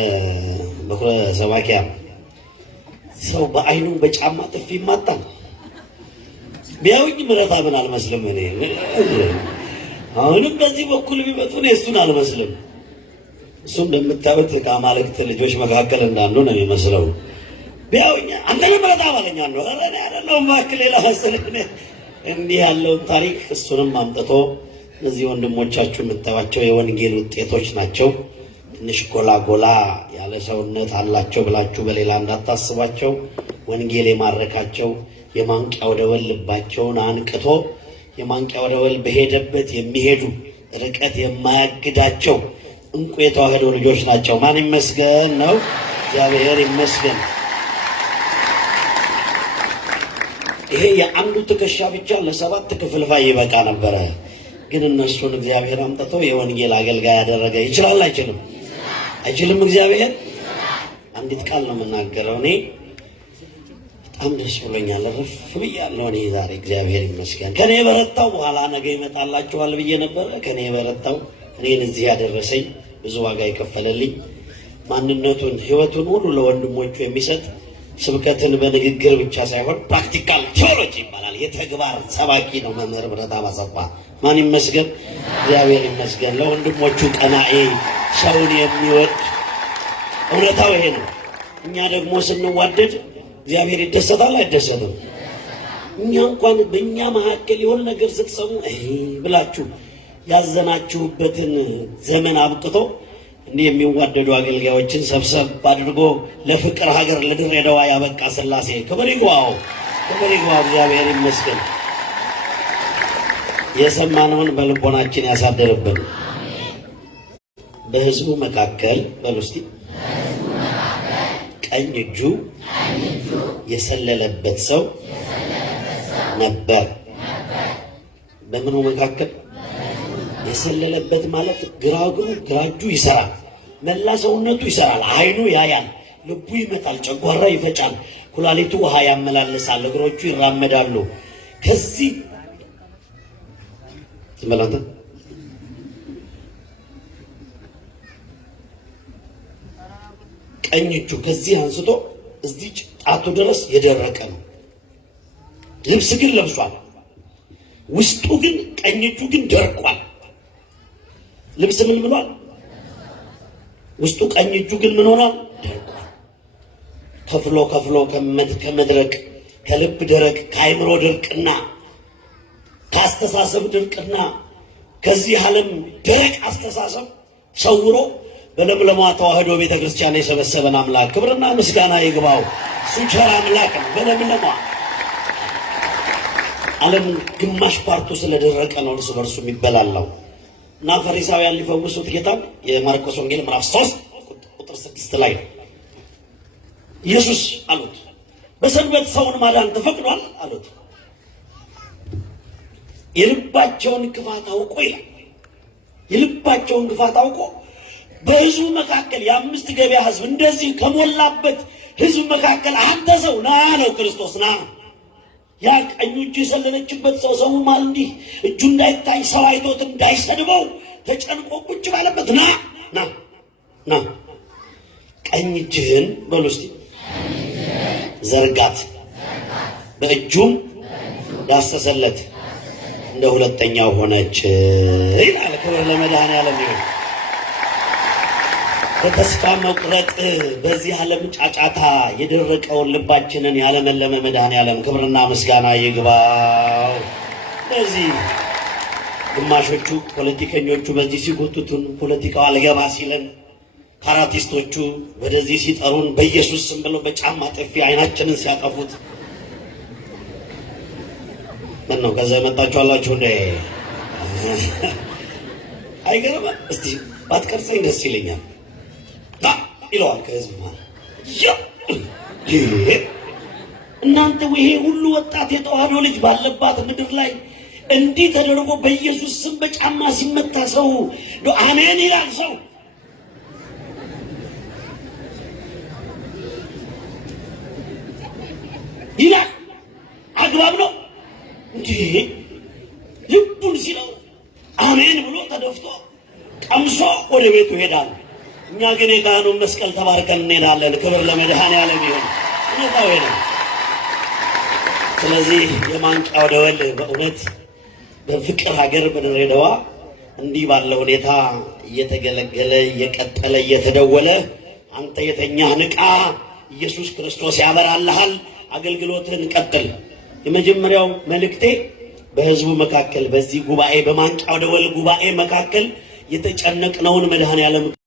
በኩረ ሰባኪያ ሰው በአይኑ በጫማ ጥፊ ይማታል። ቢያውኝ ምህረተአብን አልመስልም እኔ። አሁንም በዚህ በኩል ቢመጡ እኔ እሱን አልመስልም። እሱ እንደምታዩት ከአማልክት ልጆች መካከል እንዳንዱ ነው የሚመስለው። ቢያውኝ አንተ ምህረተአብ አለኝ አንዱ። ኧረ እኔ አይደለሁም እባክህ ሌላ መሰለህ። እንዲህ ያለውን ታሪክ እሱንም አምጥቶ እነዚህ ወንድሞቻችሁ የምታዩቸው የወንጌል ውጤቶች ናቸው። ትንሽ ጎላ ጎላ ያለ ሰውነት አላቸው ብላችሁ በሌላ እንዳታስባቸው። ወንጌል የማረካቸው የማንቂያው ደወል ልባቸውን አንቅቶ የማንቂያው ደወል በሄደበት የሚሄዱ ርቀት የማያግዳቸው እንቁ የተዋህዶ ልጆች ናቸው። ማን ይመስገን ነው? እግዚአብሔር ይመስገን። ይሄ የአንዱ ትከሻ ብቻ ለ7 ክፍልፋይ ይበቃ ነበረ። ግን እነሱን እግዚአብሔር አምጥቶ የወንጌል አገልጋይ ያደረገ። ይችላል አይችልም? አይችልም? እግዚአብሔር አንዲት ቃል ነው የምናገረው። እኔ በጣም ደስ ብሎኛል፣ ረፍ ብያለሁ። እኔ ዛሬ እግዚአብሔር ይመስገን። ከኔ የበረታው በኋላ ነገ ይመጣላችኋል ብዬ ነበረ። ከኔ የበረታው እኔን እዚህ ያደረሰኝ ብዙ ዋጋ የከፈለልኝ ማንነቱን ሕይወቱን ሁሉ ለወንድሞቹ የሚሰጥ ስብከትን በንግግር ብቻ ሳይሆን ፕራክቲካል ቴዎሎጂ ይባላል። የተግባር ሰባኪ ነው መምህር ምረትአብ አሰፋ። ማን ይመስገን? እግዚአብሔር ይመስገን። ለወንድሞቹ ቀናኤ፣ ሰውን የሚወድ እውነታው ይሄ ነው። እኛ ደግሞ ስንዋደድ እግዚአብሔር ይደሰታል አይደሰትም? እኛ እንኳን በእኛ መካከል የሆነ ነገር ስትሰሙ ብላችሁ ያዘናችሁበትን ዘመን አብቅቶ እንዲህ የሚዋደዱ አገልጋዮችን ሰብሰብ አድርጎ ለፍቅር ሀገር ለድሬዳዋ ያበቃ ሥላሴ ክብር ይግባው፣ ክብር ይግባው። እግዚአብሔር ይመስገን። የሰማነውን በልቦናችን ያሳደርብን። በሕዝቡ መካከል በሉ እስቲ ቀኝ እጁ የሰለለበት ሰው ነበር። በምኑ መካከል የሰለለበት ማለት ግራ እጁ ይሰራል፣ መላ ሰውነቱ ይሰራል። አይኑ ያያል፣ ልቡ ይመጣል፣ ጨጓራ ይፈጫል፣ ኩላሊቱ ውሃ ያመላልሳል፣ እግሮቹ ይራመዳሉ። ከዚህ ትመላተ ቀኝ እጁ ከዚህ አንስቶ እዚህ ጣቱ ድረስ የደረቀ ነው። ልብስ ግን ለብሷል። ውስጡ ግን ቀኝ እጁ ግን ደርቋል። ልብስ ምን ብሏል? ውስጡ ቀኝ እጁ ግን ምን ሆኗል? ደርቋል። ከፍሎ ከመድረቅ ከልብ ደረቅ ከአይምሮ ድርቅና ከአስተሳሰብ ድርቅና ከዚህ ዓለም ደረቅ አስተሳሰብ ሰውሮ በለምለሟ ተዋህዶ ቤተክርስቲያን የሰበሰበን አምላክ ክብርና ምስጋና ይግባው። እሱ ቸር አምላክ ነው። በለምለሟ ዓለም ግማሽ ፓርቱ ስለደረቀ ነው እርስ በርሱ የሚበላላው። እና ፈሪሳውያን ሊፈውሱት ጌታን የማርቆስ ወንጌል ምዕራፍ 3 ቁጥር 6 ላይ ኢየሱስ አሉት፣ በሰንበት ሰውን ማዳን ተፈቅዷል አሉት። የልባቸውን ክፋት አውቆ ይላል፣ የልባቸውን ክፋት አውቆ በሕዝቡ መካከል የ5 ገበያ ሕዝብ እንደዚህ ከሞላበት ሕዝብ መካከል አንተ ሰው ና አለው ክርስቶስ። ና ያ ቀኙ እጁ የሰለለችበት ሰው ማል እንዲህ እጁ እንዳይታይ ሰው አይቶት እንዳይሰድበው ተጨንቆ ቁጭ ባለበት ና ና ና ቀኝ እጅህን በሉ እስቲ ዘርጋት፣ በእጁም ዳሰሰለት፣ እንደ ሁለተኛው ሆነች ይላል። ክብር ለመድኃኔዓለም ይሁን። በተስፋ መቁረጥ በዚህ ዓለም ጫጫታ የደረቀውን ልባችንን ያለመለመ መድኃኔዓለም ክብርና ምስጋና ይግባው። በዚህ ግማሾቹ ፖለቲከኞቹ በዚህ ሲጎቱቱን፣ ፖለቲካው አልገባ ሲለን ካራቲስቶቹ ወደዚህ ሲጠሩን በኢየሱስ ስም ብለው በጫማ ጥፊ አይናችንን ሲያጠፉት ምን ነው ከዛ የመጣችሁ አላችሁ እንዴ? አይገርም? እስቲ ባትቀርጸኝ ደስ ይለኛል ይለዋል ከህዝብ ማለት እናንተ ይሄ ሁሉ ወጣት የተዋህዶ ልጅ ባለባት ምድር ላይ እንዲህ ተደርጎ በኢየሱስ ስም በጫማ ሲመታ ሰው አሜን ይላል። ሰው ይላል አግባብ ነው እንዴ? ልቡን ሲለው አሜን ብሎ ተደፍቶ ቀምሶ ወደ ቤቱ ይሄዳል። እኛ ግን የካህኑን መስቀል ተባርከን እንሄዳለን። ክብር ለመድኃኔዓለም ይሁን። እውነታው ነው። ስለዚህ የማንቂያው ደወል በእውነት በፍቅር ሀገር በድሬዳዋ እንዲህ ባለ ሁኔታ እየተገለገለ እየቀጠለ እየተደወለ አንተ የተኛህ ንቃ፣ ኢየሱስ ክርስቶስ ያበራልሃል፣ አገልግሎትን ቀጥል። የመጀመሪያው መልእክቴ በህዝቡ መካከል በዚህ ጉባኤ በማንቂያው ደወል ጉባኤ መካከል የተጨነቅነውን መድኃኔዓለም